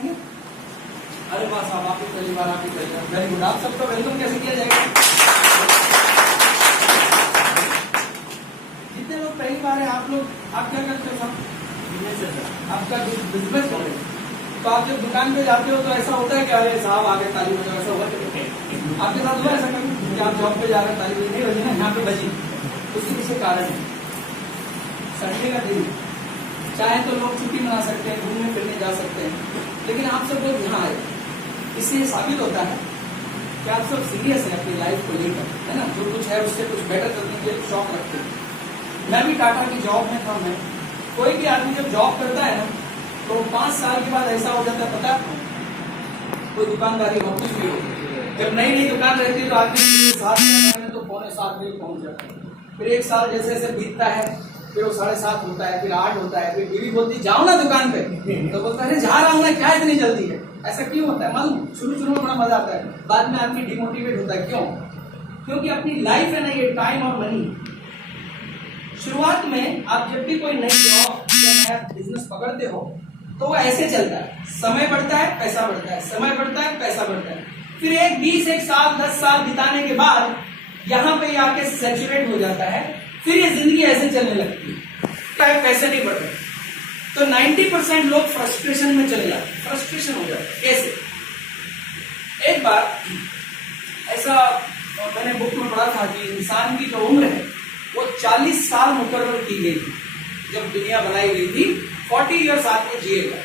है ना? अरे वाह साहब, आपकी पहली बार, आपकी पहली बार, वेरी गुड। आप सबका वेलकम कैसे किया जाएगा? जितने लोग पहली बार है, आप लोग, आप क्या करते हो साहब? आपका बिजनेस कर रहे हैं, तो आप जब दुकान पे जाते हो तो ऐसा होता है कि अरे साहब आगे ताली बजाओ, ऐसा हुआ आपके साथ? हुआ ऐसा कभी कि आप जॉब पे जा रहे हैं, ताली नहीं बजी ना, यहाँ पे बजी? उसके पीछे कारण है संडे का दिन, चाहे तो लोग छुट्टी मना सकते हैं, घूमने फिरने जा सकते हैं, लेकिन आप सब लोग यहाँ आए, इससे ये साबित होता है कि आप सब सीरियस हैं अपनी लाइफ को लेकर, है ना? जो कुछ है उससे कुछ बेटर करने के लिए शौक रखते हैं। मैं भी टाटा की जॉब में था। मैं, कोई भी आदमी जब जॉब करता है ना, तो 5 साल के बाद ऐसा हो जाता है, पता है, कोई दुकानदारी हो, कुछ भी हो, जब नई नई दुकान रहती है तो आदमी 7 में तो 6:45 बजे पहुंच जाता है। फिर 1 साल जैसे जैसे बीतता है, फिर वो 7:30 होता है, फिर 8 होता है, फिर बीवी बोलती जाओ ना दुकान पे, तो बोलता है जा रहा हूँ ना, क्या इतनी जल्दी है? ऐसा क्यों होता है मालूम? शुरू में बड़ा मजा आता है, बाद में आदमी डिमोटिवेट होता है। क्यों? क्योंकि अपनी लाइफ है ना, ये टाइम और मनी। शुरुआत में आप जब भी कोई नई जॉब या नया बिजनेस पकड़ते हो तो वो ऐसे चलता है, समय बढ़ता है, पैसा बढ़ता है, समय बढ़ता है, पैसा बढ़ता है। फिर 1 साल 10 साल बिताने के बाद यहाँ पे आके सैचुरेट हो जाता है, फिर ये जिंदगी ऐसे चलने लगती है, पैसे नहीं बढ़ रहे, तो 90% लोग फ्रस्ट्रेशन में चले जाते, फ्रस्ट्रेशन हो जाता है। कैसे? एक बार ऐसा मैंने बुक में पढ़ा था कि इंसान की जो उम्र है वो 40 साल मुकर्रर की गई थी, जब दुनिया बनाई गई थी 40 ईयर्स आदमी जिएगा।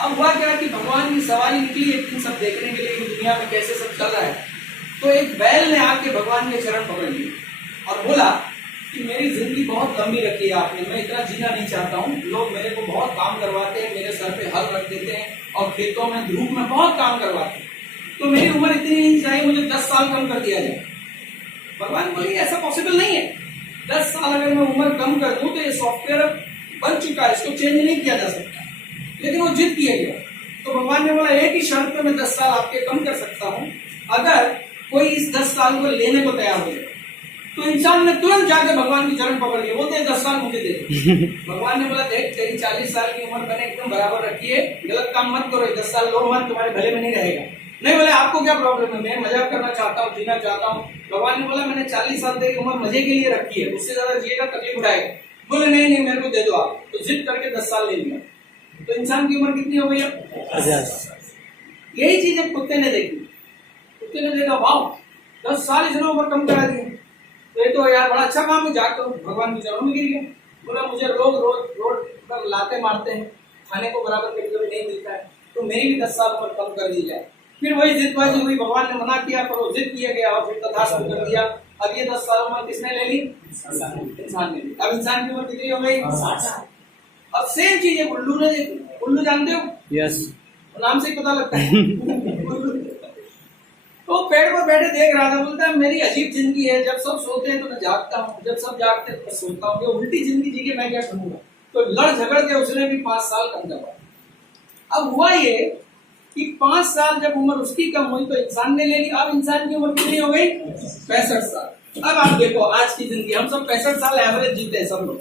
अब हुआ क्या कि भगवान की सवारी निकली एक दिन सब देखने के लिए कि दुनिया में कैसे सब चल रहा है, तो एक बैल ने आके भगवान के चरण पकड़ लिए और बोला कि मेरी जिंदगी बहुत लंबी रखी है आपने, मैं इतना जीना नहीं चाहता हूँ, लोग मेरे को बहुत काम करवाते हैं, मेरे सर पे हल रख देते हैं और खेतों में धूप में बहुत काम करवाते हैं, तो मेरी उम्र इतनी नहीं चाहिए, मुझे 10 साल कम कर दिया जाए। भगवान बोली ऐसा पॉसिबल नहीं है, 10 साल अगर मैं उम्र कम कर दूं तो ये सॉफ्टवेयर बन चुका है, इसको चेंज नहीं किया जा सकता। लेकिन वो जिद किया गया, तो भगवान ने बोला एक ही शर्त पे मैं 10 साल आपके कम कर सकता हूँ, अगर कोई इस 10 साल को लेने को तैयार हो जाए। तो इंसान ने तुरंत जाकर भगवान की चरण पकड़ लिया, बोलते हैं 10 साल मुझे दे दो। भगवान ने बोला देख तेरी 40 साल की उम्र मैंने एकदम बराबर रखी है, गलत काम मत करो, 10 साल लो मत, तुम्हारे भले में नहीं रहेगा। नहीं बोले आपको क्या प्रॉब्लम है, मैं मजाक करना चाहता हूँ, जीना चाहता हूँ। भगवान ने बोला मैंने 40 साल तेरी उम्र मजे के लिए रखी है, उससे ज्यादा जिएगा तकलीफ उठाएगा। बोले नहीं नहीं मेरे को दे दो आप, तो जिद करके 10 साल ले लिया। तो इंसान की उम्र कितनी हो गई? 50। यही चीज एक कुत्ते ने देखी, कुत्ते ने देखा वाह 10 साल इसने उम्र कम करा दी, तो ये तो यार बड़ा अच्छा काम है, जाकर भगवान की चरणों में गिर गया। बोला मुझे रोज पर लाते मारते हैं, खाने को बराबर कभी कभी नहीं मिलता है, तो मेरी भी 10 साल उम्र कम कर दी जाए। फिर वही जिदबाजी हुई, भगवान ने मना किया पर वो जिद किया गया और फिर तथास्तु कर दिया। अब ये 10 साल उम्र किसने ले ली? इंसान ने ली। अब इंसान की उम्र कितनी हो गई? 60। अब सेम चीज है उल्लू ने देखी। उल्लू जानते हो? यस, नाम से ही पता लगता है। तो पेड़ पर बैठे देख रहा था, बोलता है मेरी अजीब जिंदगी है, जब सब सोते हैं तो मैं जागता हूँ, जब सब जागते हैं तो मैं सोता हूँ, ये उल्टी जिंदगी जी के मैं क्या करूंगा। तो लड़ झगड़ के उसने भी 5 साल कम करवाया। अब हुआ ये कि 5 साल जब उम्र उसकी कम हुई तो इंसान ने ले ली। अब इंसान की उम्र कितनी हो गई? 65 साल। अब आप देखो आज की जिंदगी, हम सब 65 साल एवरेज जीते हैं सब लोग।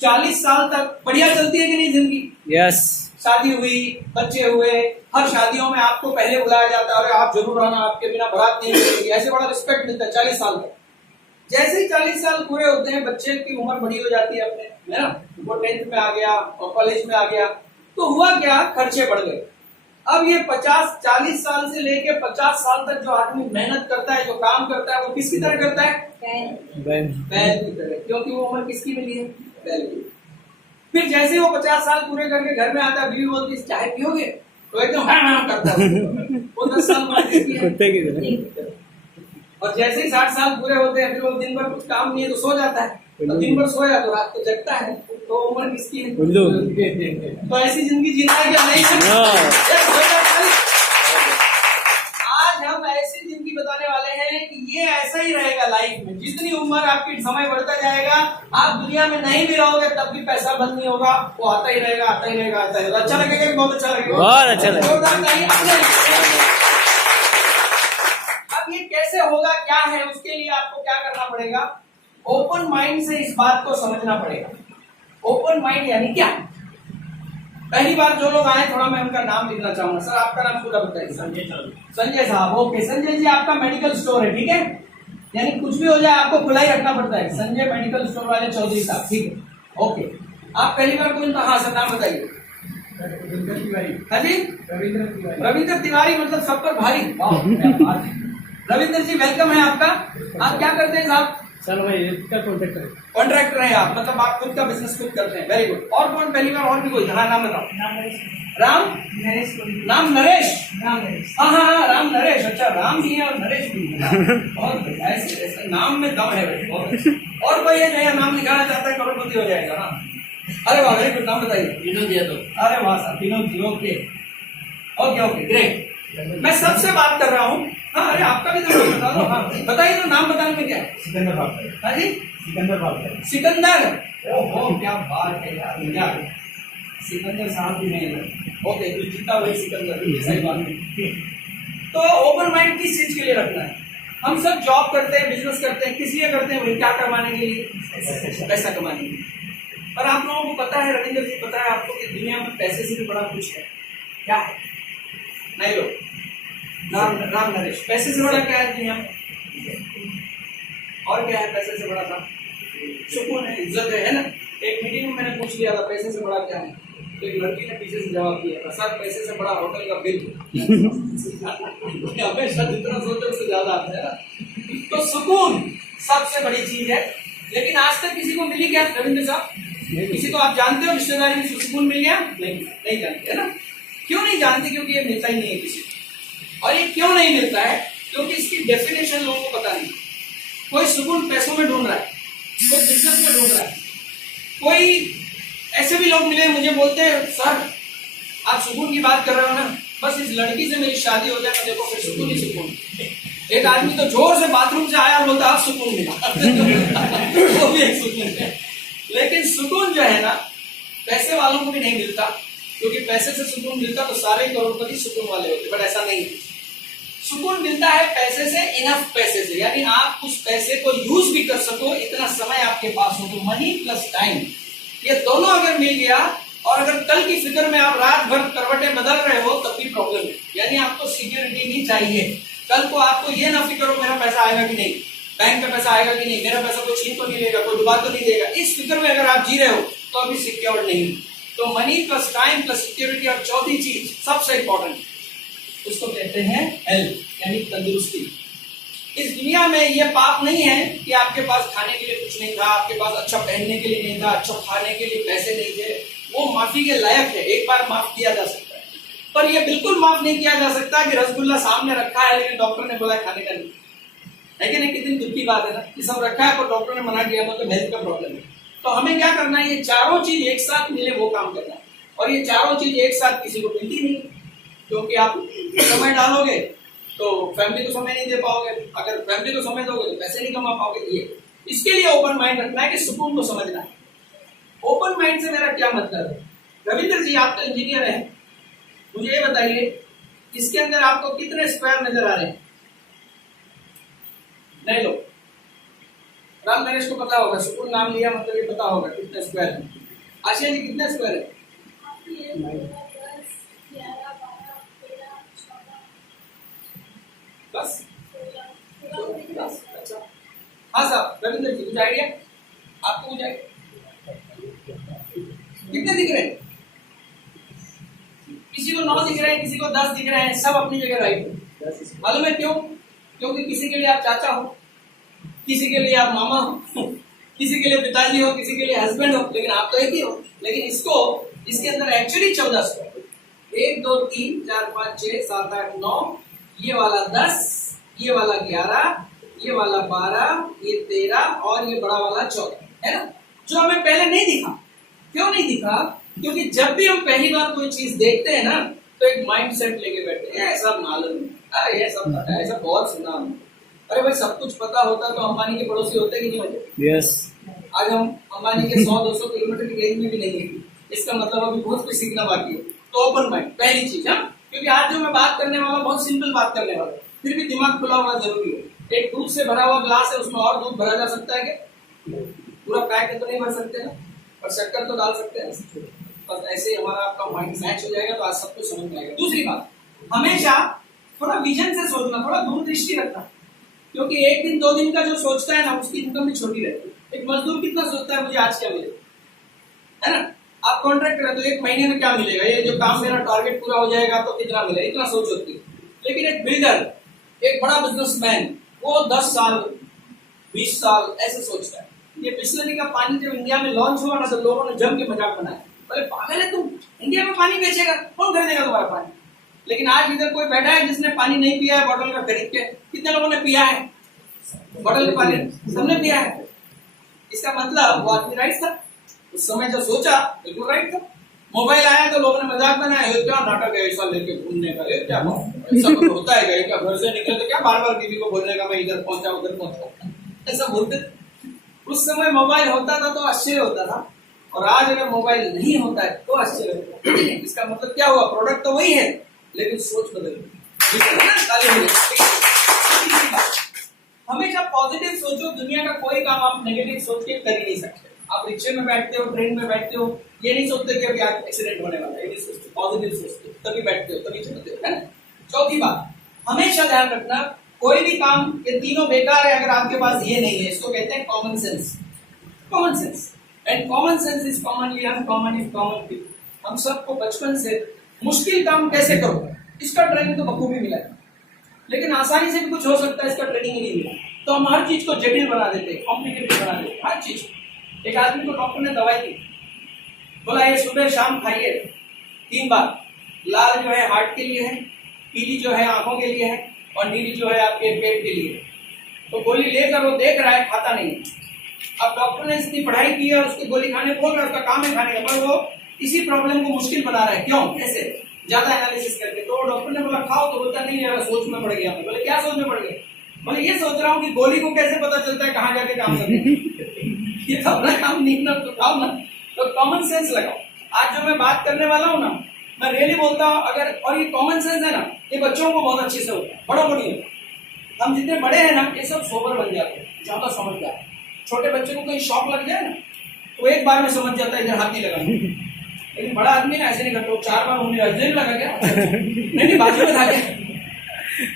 40 साल तक बढ़िया चलती है कि नहीं जिंदगी? यस। शादी हुई, बच्चे हुए, हर शादियों में आपको पहले बुलाया जाता है, अरे आप जरूर आना, आपके बिना बारात नहीं मिलेगी, ऐसे बड़ा रिस्पेक्ट मिलता है 40 साल तक। जैसे ही 40 साल पूरे होते हैं बच्चे की उम्र बड़ी हो जाती है अपने, है ना, वो 10th में आ गया और कॉलेज में आ गया, तो हुआ क्या, खर्चे बढ़ गए। अब ये 40 साल से लेके 50 साल तक जो आदमी मेहनत करता है, जो काम करता है, वो किसकी तरह करता है? बैल की तरह, क्योंकि वो उम्र किसकी मिली है? बैल की। फिर जैसे वो 50 साल पूरे करके घर में आता है, बीवी बोलती है चाय पियोगे, तो एकदम हाँ करता है। वो 10 साल कुत्ते की तरह। और जैसे ही 60 साल पूरे होते हैं, फिर वो दिन भर कुछ काम नहीं है तो सो जाता है, तो दिन भर सोया तो रात को जगता है, तो उम्र किसकी है? तो ऐसी जिंदगी जीना है क्या? नहीं। आज हम ऐसी जिंदगी बताने वाले हैं कि ये ऐसा ही रहेगा लाइफ में। जितनी उम्र आपकी समय बढ़ता जाएगा, आप दुनिया में नहीं भी रहोगे तब भी पैसा बंद नहीं होगा, वो आता ही रहेगा, आता ही रहेगा, आता ही रहेगा। अच्छा लगेगा कि बहुत अच्छा लगेगा? बहुत अच्छा लगेगा। अब ये कैसे होगा, क्या है, उसके लिए आपको क्या करना पड़ेगा? ओपन माइंड से इस बात को समझना पड़ेगा। ओपन माइंड यानी क्या? पहली बार जो लोग आए थोड़ा मैं उनका नाम लिखना चाहूंगा। सर आपका नाम पूरा बताइए। संजय साहब। ओके संजय जी, आपका मेडिकल स्टोर है, ठीक है, यानी कुछ भी हो जाए आपको खुला ही रखना पड़ता है। संजय मेडिकल स्टोर वाले चौधरी साहब, ठीक है। ओके, आप पहली बार कौन? हाँ सर, नाम बताइए। रविंद्र तिवारी। हाँ जी, रविंद्र तिवारी। रविंद्र तिवारी, मतलब सब पर भारी। रविंद्र जी वेलकम है आपका। आप क्या करते हैं साहब? सर मैं इसका कॉन्ट्रैक्टर है। कॉन्ट्रैक्टर है आप, मतलब आप खुद का बिजनेस खुद करते हैं। Very good. और कौन पहली बार? और भी कोई? हाँ नाम बताओ। राम नरेश। नाम नरेश। नाम नरेश। हाँ हाँ हाँ, राम नरेश। अच्छा, राम भी है और नरेश भी है। बहुत बढ़िया, ऐसे नाम में दम है भाई, बहुत अच्छा। और कोई है जो यहाँ नाम लिखाना चाहता है, करोड़पति हो जाएगा। हाँ, अरे वाह, वेरी गुड। नाम बताइए। विनोद यादव। अरे वाह sir, Vinod ji. Okay okay okay, great. मैं सबसे बात कर रहा हूँ। हाँ, अरे आपका भी तो बता दो। हाँ बताइए तो, नाम बताने में क्या है? सिकंदर बाबू। हाँ जी, सिकंदर बाबू। सिकंदर। ओहो, क्या बात है यार, क्या सिकंदर साहब भी नहीं। ओके, तो जीता वही सिकंदर, सही बात है। तो ओपन माइंड किस चीज के लिए रखना है? हम सब जॉब करते हैं, बिजनेस करते हैं, किस लिए करते हैं भाई? क्या कमाने के लिए? पैसा कमाने के लिए। पर आप लोगों को पता है, रविंद्र जी पता है आपको कि दुनिया में पैसे से भी बड़ा कुछ है। क्या है? नहीं लो, राम नरेश, पैसे से बड़ा क्या है दुनिया में? और क्या है पैसे से बड़ा? था सुकून है, इज्जत है ना। एक मीटिंग में मैंने पूछ लिया था पैसे से बड़ा क्या है, तो एक लड़की ने पीछे से जवाब दिया था, सर पैसे से बड़ा होटल का बिल। हमेशा जितना सोचो उससे ज्यादा आता है ना। तो सुकून सबसे बड़ी चीज है। लेकिन आज तक किसी को मिली क्या रविंद्र साहब? किसी को आप जानते हो रिश्तेदारी में सुकून मिल गया? नहीं जानते, है ना। क्यों नहीं जानते? क्योंकि ये मिलता ही नहीं है किसी को। और ये क्यों नहीं मिलता है? क्योंकि इसकी डेफिनेशन लोगों को पता नहीं। कोई सुकून पैसों में ढूंढ रहा है, कोई बिजनेस में ढूंढ रहा है, कोई ऐसे भी लोग मिले मुझे बोलते हैं, सर आप सुकून की बात कर रहे हो ना, बस इस लड़की से मेरी शादी हो जाए तो देखो फिर सुकून ही सुकून। एक आदमी तो जोर से बाथरूम से आया बोलता आप सुकून मिला। वो भी एक सुकून है। लेकिन सुकून जो है ना, पैसे वालों को भी नहीं मिलता, क्योंकि पैसे से सुकून मिलता तो सारे करोड़पति सुकून वाले होते, बट ऐसा नहीं है। सुकून मिलता है पैसे से, इनफ पैसे से, यानी आप उस पैसे को यूज भी कर सको, इतना समय आपके पास हो। तो मनी प्लस टाइम, ये दोनों अगर मिल गया, और अगर कल की फिक्र में आप रात भर करवटें बदल रहे हो तब भी प्रॉब्लम है। यानी आपको सिक्योरिटी नहीं चाहिए। कल को आपको ये ना फिक्र हो मेरा पैसा आएगा कि नहीं, बैंक में पैसा आएगा कि नहीं, मेरा पैसा कोई छीन तो नहीं लेगा, कोई डुबा तो नहीं देगा। इस फिक्र में अगर आप जी रहे हो तो अभी सिक्योर नहीं। तो money plus time plus security, और चौथी चीज सबसे इंपॉर्टेंट, उसको कहते हैं हेल्थ, यानी तंदुरुस्ती। इस दुनिया में ये पाप नहीं है कि आपके पास खाने के लिए कुछ नहीं था, आपके पास अच्छा पहनने के लिए नहीं था, अच्छा खाने के लिए पैसे नहीं थे। वो माफी के लायक है, एक बार माफ किया जा सकता है। पर यह बिल्कुल माफ नहीं किया जा सकता कि रसगुल्ला सामने रखा है लेकिन डॉक्टर ने बोला खाने का नहीं है। कि नहीं, कितनी दुख की बात है ना, कि सब रखा है पर डॉक्टर ने मना किया, मतलब हेल्थ का प्रॉब्लम है। तो हमें क्या करना है? ये चारों चीज एक साथ मिले वो काम करना है। और ये चारों चीज एक साथ किसी को मिलती नहीं, क्योंकि आप समय डालोगे तो फैमिली को समय नहीं दे पाओगे, अगर फैमिली को समय दोगे तो पैसे नहीं कमा पाओगे। ये इसके लिए ओपन माइंड रखना है कि सुकून को समझना है। ओपन माइंड से मेरा क्या मतलब है? रविंद्र जी आप तो इंजीनियर हैं, मुझे ये बताइए इसके अंदर आपको कितने स्क्वायर नजर आ रहे हैं? नहीं लो, राम नरेश को पता होगा, सुकून नाम लिया मतलब ये पता होगा कितने स्क्वायर है। आशिया जी कितने स्क्वायर है? बस। अच्छा, हाँ साहब, रविंद्र जी कुछ आइडिया आपको? कुछ आइडिया कितने दिख रहे हैं? किसी को 9 दिख रहे हैं, किसी को 10 दिख रहे हैं, सब अपनी जगह राइट है। मालूम है क्यों? क्योंकि किसी के लिए आप चाचा हो, किसी के लिए आप मामा हो, किसी के लिए पिताजी हो, किसी के लिए हस्बैंड हो, लेकिन आप तो एक ही हो। लेकिन इसके अंदर एक्चुअली 14 स्क्वायर, 1 2 3 4 5 6 7 8 9, ये वाला 10, ये वाला 11, ये वाला 12, ये 13 और ये बड़ा वाला 14 है ना, जो हमें पहले नहीं दिखा। क्यों नहीं दिखा? क्योंकि जब भी हम पहली बार कोई चीज देखते हैं ना, तो एक माइंड सेट लेके बैठते हैं, ऐसा मालूम है, ये सब पता है, ऐसा बहुत सुना हमने। अरे भाई सब कुछ पता होता तो अंबानी के पड़ोसी होते कि नहीं होते? यस। आज हम अंबानी के 100-200 किलोमीटर की रेंज में भी नहीं है। इसका मतलब अभी बहुत कुछ सीखना बाकी है। तो ओपन माइंड पहली चीज। हाँ, क्योंकि आज जो मैं बात करने वाला बहुत सिंपल बात करने वाला, फिर भी दिमाग खुला हुआ जरूरी है। एक दूध से भरा हुआ ग्लास है, उसमें और दूध भरा जा सकता है क्या? पूरा पैक तो नहीं भर सकते ना, पर शक्कर तो डाल सकते हैं। बस ऐसे ही हमारा आपका माइंड मैच हो जाएगा तो आज सब कुछ समझ में आएगा। दूसरी बात, हमेशा थोड़ा विजन से सोचना, थोड़ा दूरदृष्टि रखना, क्योंकि एक दिन 2 दिन का जो सोचता है ना उसकी इनकम भी छोटी रहती है। एक मजदूर कितना सोचता है मुझे आज क्या मिलेगा, है ना। आप कॉन्ट्रैक्ट करते हो 1 महीने में क्या मिलेगा, ये जो काम मेरा टारगेट पूरा हो जाएगा तो कितना मिलेगा, इतना सोच होती है। लेकिन एक बिल्डर, एक बड़ा बिजनेसमैन, वो 10 साल 20 साल ऐसे सोचता है। ये बिस्लरी का पानी जब इंडिया में लॉन्च हुआ ना तो लोगों ने जम के मजाक बनाया, बोले पागल है तुम, इंडिया में पानी बेचेगा, कौन खरीदेगा तुम्हारा पानी। लेकिन आज इधर कोई बैठा है जिसने पानी नहीं पिया है बॉटल का खरीद के, कितने लोगों ने पिया है बॉटल का पानी, सबने पिया है। इसका मतलब वो आदमी राइट था, उस समय जो सोचा बिल्कुल राइट था। मोबाइल आया तो लोगों ने मजाक बनाया, क्या नाटक है ऐसा लेके घूमने का, ये क्या ऐसा तो होता है क्या, घर से निकले तो क्या बार बार बीवी को बोलने का मैं इधर पहुंचा उधर पहुंचा, ऐसा बोलते। उस समय मोबाइल होता था तो आश्चर्य होता था, और आज अगर मोबाइल नहीं होता है तो आश्चर्य होता है। इसका मतलब क्या हुआ, प्रोडक्ट तो वही है लेकिन सोच बदल गई। हमेशा पॉजिटिव सोचो, दुनिया का कोई काम आप नेगेटिव सोच के कर ही नहीं सकते। आप रिक्शे में बैठते हो, ट्रेन में बैठते हो, ये नहीं सोचते कि अभी आज एक्सीडेंट होने वाला है, ये नहीं सोचते, पॉजिटिव सोचते हो, तभी बैठते हो तभी चलते हो, है ना। चौथी बात, हमेशा ध्यान रखना कोई भी काम, ये तीनों बेकार है अगर आपके पास ये नहीं है। इसको कहते हैं common sense. Common sense and common sense is commonly uncommon if common people. हम सबको बचपन से मुश्किल काम कैसे करो इसका ट्रेनिंग तो बखूबी मिला है, लेकिन आसानी से भी कुछ हो सकता है इसका ट्रेनिंग ही नहीं मिला। तो हम हर चीज को जटिल बना देते हैं, कॉम्प्लिकेटेड बना देते हैं हर चीज। एक आदमी को डॉक्टर ने दवाई दी, बोला ये सुबह शाम खाइए 3 बार, लाल जो है हार्ट के लिए है, पीली जो है आंखों के लिए है, और नीली जो है आपके पेट के लिए। तो गोली लेकर वो देख रहा है, खाता नहीं। अब डॉक्टर ने इसकी पढ़ाई की और उसकी गोली खाने बोल रहा है, उसका काम है खाने का, पर वो इसी प्रॉब्लम को मुश्किल बना रहा है। क्यों, कैसे, ज्यादा एनालिसिस करके। तो डॉक्टर ने बोला खाओ, तो बोलता नहीं यार सोच में पड़ गया। बोले क्या सोच में पड़ गया, बोले ये सोच रहा हूँ कि गोली को कैसे पता चलता है कहाँ जाके काम करना है। ये तो अपना काम नहीं ना, तो खाओ ना। तो कॉमन सेंस लगाओ। आज जो मैं बात करने वाला हूँ ना, मैं रियली बोलता हूँ, अगर, और ये कॉमन सेंस है ना, ये बच्चों को बहुत अच्छे से होता है, बड़ों को नहीं होता। हम जितने बड़े हैं ना, ये सब सोबर बन जाते हैं, ज्यादा समझदार। छोटे बच्चे को कहीं शॉक लग जाए ना तो एक बार में समझ जाता है इधर हाथ नहीं लगा। लेकिन बड़ा आदमी ना ऐसे नहीं करता, 4 बार उंगली जेल लगा गया, नहीं बाजू में था गया,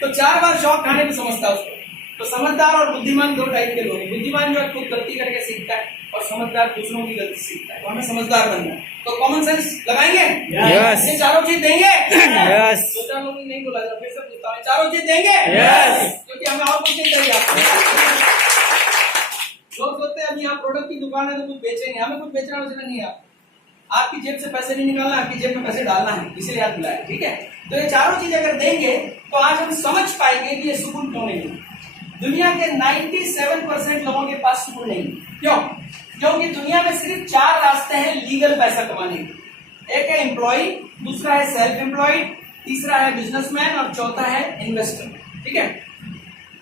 तो 4 बार शॉक खाने में समझता उसको। तो समझदार और बुद्धिमान 2 टाइप के लोग हैं। बुद्धिमान जो है खुद गलती करके सीखता है, और समझदार दूसरों की गलती सीखता है। तो हमें समझदार बनना है। तो कॉमन सेंस लगाएंगे, Yes. ये चारों चीज देंगे। Yes. 2-4 लोग नहीं बोला, फिर से पूछता हूं, चारों चीज देंगे। Yes. क्योंकि हमें और कुछ नहीं चाहिए आपको। लोग सोचते हैं अभी यहाँ प्रोडक्ट की दुकान है तो कुछ बेचेंगे, हमें कुछ बेचना वचना नहीं है। आपकी जेब से पैसे नहीं निकालना, आपकी जेब में पैसे डालना है, इसीलिए आप बुलाए, ठीक है। तो ये चारों चीज अगर देंगे तो आज हम समझ पाएंगे कि ये सुकून क्यों नहीं है। दुनिया के 97% लोगों के पास सुकून नहीं है। क्यों? क्योंकि दुनिया में सिर्फ 4 रास्ते हैं लीगल पैसा कमाने के। एक है एम्प्लॉय, दूसरा है सेल्फ एम्प्लॉयड, तीसरा है बिजनेसमैन, और चौथा है इन्वेस्टर, ठीक है।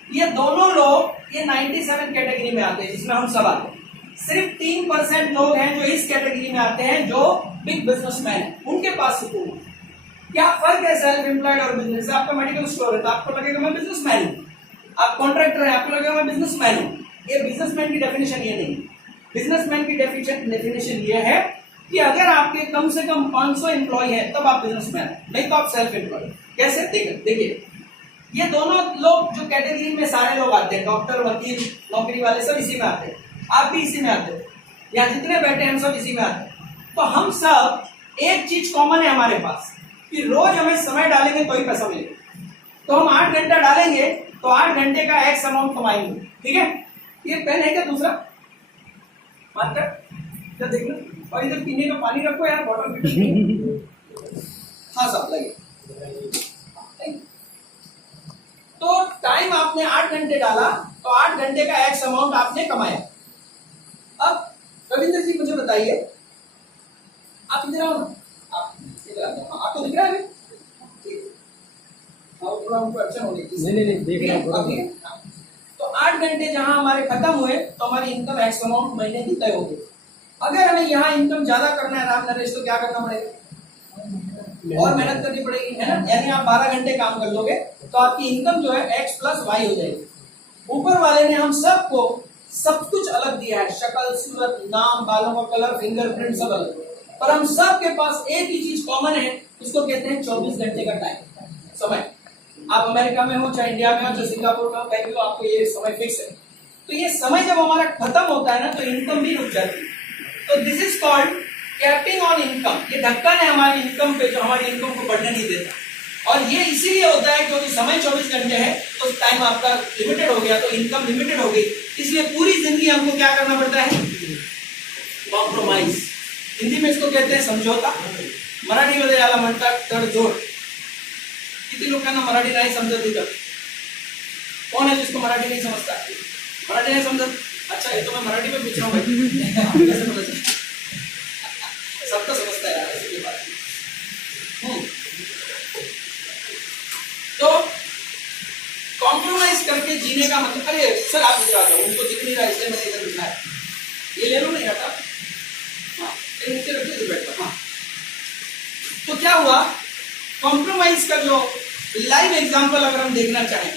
ये दोनों लोग ये 97 कैटेगरी में आते हैं, जिसमें हम सब आते हैं। सिर्फ 3% लोग हैं जो इस कैटेगरी में आते हैं, जो बिग बिजनेसमैन है, उनके पास सुकून है। क्या फर्क है सेल्फ एम्प्लॉयड और बिजनेस? आपका मेडिकल स्टोर है तो आपको लगेगा मैं बिजनेसमैन हूँ, आप कॉन्ट्रैक्टर हैं आपको लगेगा मैं बिजनेसमैन हूँ। ये बिजनेसमैन की डेफिनेशन ये नहीं। बिजनेसमैन की डेफिनेशन ये है कि अगर आपके कम से कम 500 एम्प्लॉय है तब आप बिजनेसमैन हैं, नहीं तो आप सेल्फ एम्प्लॉय। कैसे? देखिए ये दोनों लोग जो कैटेगरी में सारे लोग आते हैं, डॉक्टर, वकील, नौकरी वाले, सब इसी में आते हैं, आप भी इसी में आते हैं, यहाँ जितने बैठे हैं हम सब इसी में आते हैं। तो हम सब एक चीज कॉमन है हमारे पास कि रोज हमें समय डालेंगे तो ही पैसा मिलेगा। तो हम 8 घंटा डालेंगे तो 8 घंटे का एक्स अमाउंट कमाएंगे, ठीक है। ये पेन है क्या दूसरा मात्र क्या देखना, और इधर पीने का पानी रखो यार, बॉटल। हाँ साहब लगे। तो टाइम आपने 8 घंटे डाला तो 8 घंटे का एक्स अमाउंट आपने कमाया। अब रविंद्र जी मुझे बताइए, आप इधर आओ ना, आप इधर आ जाओ, आपको दिख रहा है? थोड़ा उनको अच्छा होने की नहीं देख रहा हूं। तो 8 घंटे जहां हमारे खत्म हुए तो हमारी इनकम एक्स अमाउंट महीने की तय हो गई। अगर हमें यहाँ इनकम ज्यादा करना है राम नरेश, तो क्या करना पड़ेगा? और मेहनत करनी पड़ेगी, है ना। यानी आप 12 घंटे काम कर लोगे तो आपकी इनकम जो है x + y हो जाएगी। ऊपर वाले ने हम सबको सब कुछ अलग दिया है, शक्ल, सूरत, नाम, बालों का कलर, फिंगरप्रिंट सब अलग। पर हम सब के पास एक ही चीज कॉमन है, उसको कहते हैं 24 घंटे का टाइम, समय। आप अमेरिका में हो, चाहे इंडिया में हो, चाहे सिंगापुर में हो, कहीं भी हो, आपको ये समय फिक्स है। तो ये समय जब हमारा खत्म होता है ना, तो इनकम भी रुक जाती है। तो this is called capping on income. ये ढक्कन है हमारी इनकम पे, जो हमारी इनकम को बढ़ने नहीं देता। और ये इसीलिए होता है क्योंकि समय 24 घंटे है, तो टाइम आपका लिमिटेड हो गया, तो इनकम लिमिटेड हो गई। इसलिए पूरी जिंदगी हमको क्या करना पड़ता है? कॉम्प्रोमाइज। हिंदी में इसको कहते हैं समझौता। मराठीमध्ये याला म्हणतात तडजोड। किती लोकांना मराठी नहीं समझती? तक कौन है जिसको मराठी नहीं समझता? मराठी नहीं समझत? अच्छा, ये तो मैं मराठी में पूछ रहा हूँ भाई। कैसे पता चला? सबको समझता है यार, ऐसी बात नहीं। तो कॉम्प्रोमाइज करके जीने का मतलब, अरे सर आप दिखा दो, उनको दिख नहीं रहा इसलिए मैंने इधर दिखाया। ये ले लो नहीं हटा, हाँ नीचे रखिए, बैठा। हाँ, तो क्या हुआ? कॉम्प्रोमाइज का जो लाइव एग्जांपल अगर हम देखना चाहें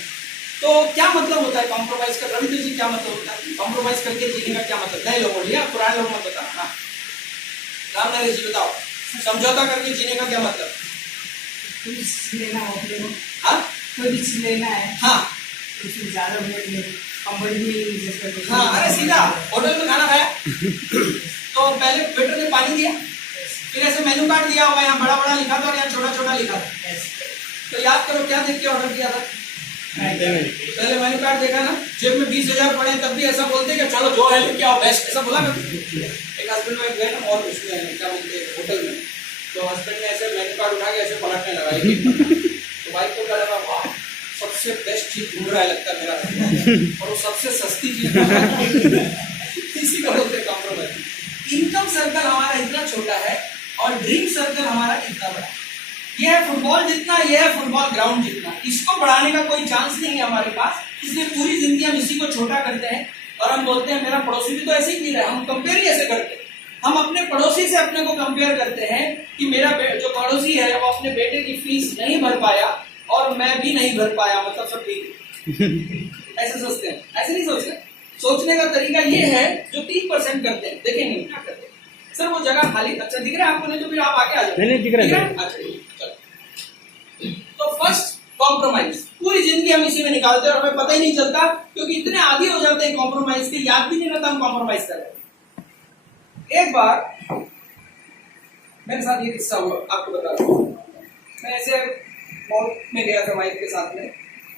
तो क्या मतलब होता है कॉम्प्रोमाइज का? रविंद्र जी, क्या मतलब होता है कॉम्प्रोमाइज करके जीने का? क्या मतलब? नए लोग बोलिए, पुराने लोग मत बताओ। हाँ, राम नरेश जी बताओ, समझौता करके जीने का क्या मतलब? कुछ लेना हो अपने को, हाँ, कोई भी चीज लेना है, हाँ, उसमें ज्यादा रेट में कंपनी भी जैसे हाँ। अरे सीधा होटल में खाना खाया तो पहले वेटर ने पानी दिया, फिर ऐसे मेनू कार्ड दिया होगा, यहाँ बड़ा बड़ा लिखा था और यहाँ छोटा छोटा लिखा था। तो याद करो क्या देख के ऑर्डर किया था? पहले मेनू कार्ड देखा ना, जेब में 20,000 पड़े तब भी ऐसा बोलते कि चलो जो है लेके आओ, बेस्ट, ऐसा बोला करते। एक हस्बैंड वाइफ गए ना, और उसमें क्या बोलते हैं होटल में, तो हस्बैंड ने ऐसे मेनू कार्ड उठा के ऐसे पलटने लगा, तो वाइफ को लगा वाह सबसे बेस्ट चीज ढूंढ रहा है लगता है मेरा, और वो सबसे सस्ती चीज इसी को बोलते हैं कॉम्प्रोमाइज। इनकम सर्कल हमारा इतना छोटा है और ड्रीम सर्कल हमारा इतना बड़ा। ये है फुटबॉल जितना, ये है फुटबॉल ग्राउंड जितना। इसको बढ़ाने का कोई चांस नहीं है हमारे पास, इसलिए पूरी जिंदगी हम इसी को छोटा करते हैं और हम बोलते हैं मेरा पड़ोसी भी तो ऐसे ही पी रहा है। हम कंपेयर ही ऐसे करते हैं, हम अपने पड़ोसी से अपने को कंपेयर करते हैं कि मेरा जो पड़ोसी है वो अपने बेटे की फीस नहीं भर पाया और मैं भी नहीं भर पाया, मतलब सब ठीक। ऐसे सोचते हैं, ऐसे नहीं सोचते। सोचने का तरीका ये है जो 3% करते हैं। देखेंगे क्या करते हैं सर, वो जगह खाली, अच्छा दिख रहा है आपको? नहीं तो फिर आप आगे आ जाओ। नहीं दिख रहा है। अच्छा चलो, तो फर्स्ट कॉम्प्रोमाइज। पूरी जिंदगी हम इसी में निकालते हैं और हमें पता ही नहीं चलता, क्योंकि इतने आदी हो जाते हैं कॉम्प्रोमाइज के, याद भी नहीं रहता हम कॉम्प्रोमाइज कर रहे हैं। एक बार मेरे साथ ये किस्सा हुआ, आपको बता रहा हूँ। मैं ऐसे मॉल में गया था वाइफ के साथ में,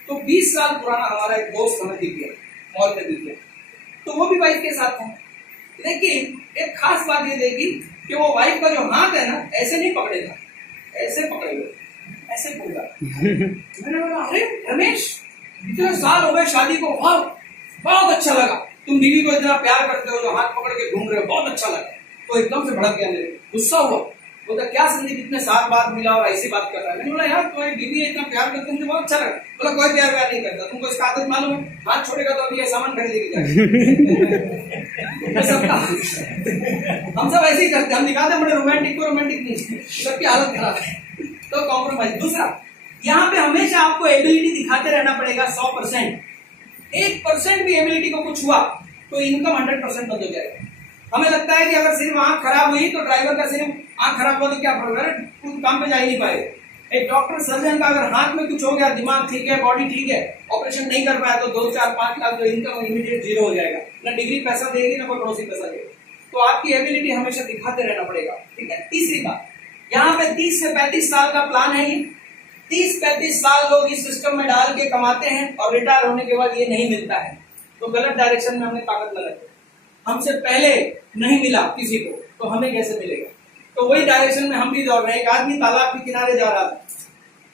तो 20 साल पुराना हमारा एक दोस्त हमें दिख गया, मॉल में दिख गया, तो वो भी वाइफ के साथ था। लेकिन एक खास बात ये देखी कि वो वाइफ का जो हाथ है ना, ऐसे नहीं पकड़ेगा, ऐसे पकड़ेगा, ऐसे पकड़ा। मैंने बोला अरे रमेश, इतने साल हो गए शादी को, बहुत अच्छा लगा, तुम बीवी को इतना प्यार करते हो, जो हाथ पकड़ के घूम रहे हो, बहुत अच्छा लगा। तो एकदम से भड़क गया, मेरे गुस्सा हुआ। बोलता क्या संदीप इतने साल बाद मिला और ऐसी बात कर रहा है? मैंने बोला यार तुम्हारी बीवी है, इतना प्यार करते मुझे बहुत अच्छा लगा। बोला कोई प्यार नहीं करता, तुमको इसका आदत मालूम है? हाथ छोड़ेगा तो अभी ये सामान खरीदेगी जाएगी। हम सब ऐसे ही करते, हम दिखाते बड़े रोमांटिक को, रोमांटिक नहीं, सबकी हालत खराब है। तो कॉम्प्रोमाइज। दूसरा, यहाँ पे हमेशा आपको एबिलिटी दिखाते रहना पड़ेगा 100%। 1% भी एबिलिटी को कुछ हुआ तो इनकम 100% बंद हो जाएगा। हमें लगता है कि अगर सिर्फ आंख खराब हुई तो ड्राइवर का सिर्फ आंख खराब हुआ तो क्या फर्क है, कुछ काम पे जा ही नहीं पाएगा। एक डॉक्टर सर्जन का अगर हाथ में कुछ हो गया, दिमाग ठीक है, बॉडी ठीक है, ऑपरेशन नहीं कर पाया तो 2, 4, 5 लाख जो इनकम इमीडिएट जीरो हो जाएगा। ना डिग्री पैसा देगी, ना कोई पड़ोसी पैसा देगा। तो आपकी एबिलिटी हमेशा दिखाते रहना पड़ेगा, ठीक है। तीसरी बात, यहाँ पे 30 से 35 साल का प्लान है। ये 30-35 साल लोग इस सिस्टम में डाल के कमाते हैं और रिटायर होने के बाद ये नहीं मिलता है, तो गलत डायरेक्शन में हमने ताकत लगा दी। हमसे पहले नहीं मिला किसी को तो हमें कैसे मिलेगा? तो वही डायरेक्शन में हम भी दौड़ रहे हैं। एक आदमी तालाब के किनारे जा रहा था,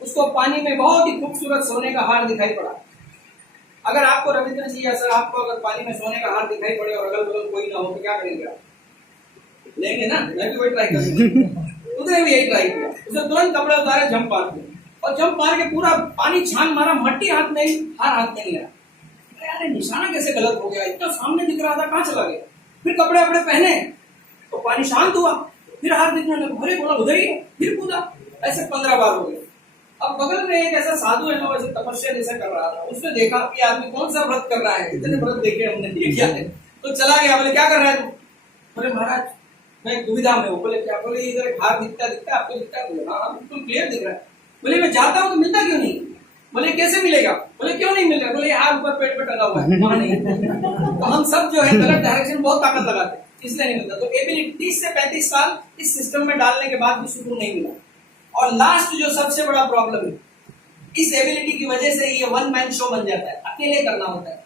उसको पानी में बहुत ही खूबसूरत सोने का हार दिखाई पड़ा। अगर आपको रविंद्र जी या सर आपको अगर पानी में सोने का हार दिखाई पड़े और अगल बगल कोई ना हो तो क्या करेंगे आप? लेंगे ना? मैं भी वही ट्राई करूंगा। उसने भी यही ट्राई किया, उसने तुरंत कपड़े उतारे, जंप मार दिया और जंप मार के पूरा पानी छान मारा, मट्टी हाथ में, हार हाथ में नहीं आया। यार निशाना कैसे गलत हो गया, इतना सामने दिख रहा था, कहाँ चला गया? फिर कपड़े अपने पहने तो पानी शांत हुआ, फिर हाथ दिखने लगा, अरे बोला उधर ही है, फिर कूदा। ऐसे 15 बार हो गए। अब बगल में एक ऐसा साधु है ना, वैसे तपस्या जैसा कर रहा था, उसने देखा कि आदमी कौन सा व्रत कर रहा है, इतने व्रत देखे हमने, ये क्या है? तो चला गया, बोले क्या कर रहा है तू? बोले महाराज मैं दुविधा में हूँ। बोले क्या? बोले इधर एक हार दिखता दिखता आपको दिखता है? बोले हाँ बिल्कुल क्लियर दिख रहा है। बोले मैं जाता हूँ तो मिलता क्यों नहीं? बोले कैसे मिलेगा? बोले क्यों नहीं मिल रहा? बोले हार ऊपर पेट पे टंगा हुआ है, वहां नहीं। तो हम सब जो है गलत डायरेक्शन बहुत ताकत लगाते हैं, इसलिए नहीं मिलता। तो एबिलिटी 30 से 35 साल इस सिस्टम में डालने के बाद भी सुकून नहीं मिला। और लास्ट जो सबसे बड़ा प्रॉब्लम है, इस एबिलिटी की वजह से ये वन मैन शो बन जाता है, अकेले करना होता है।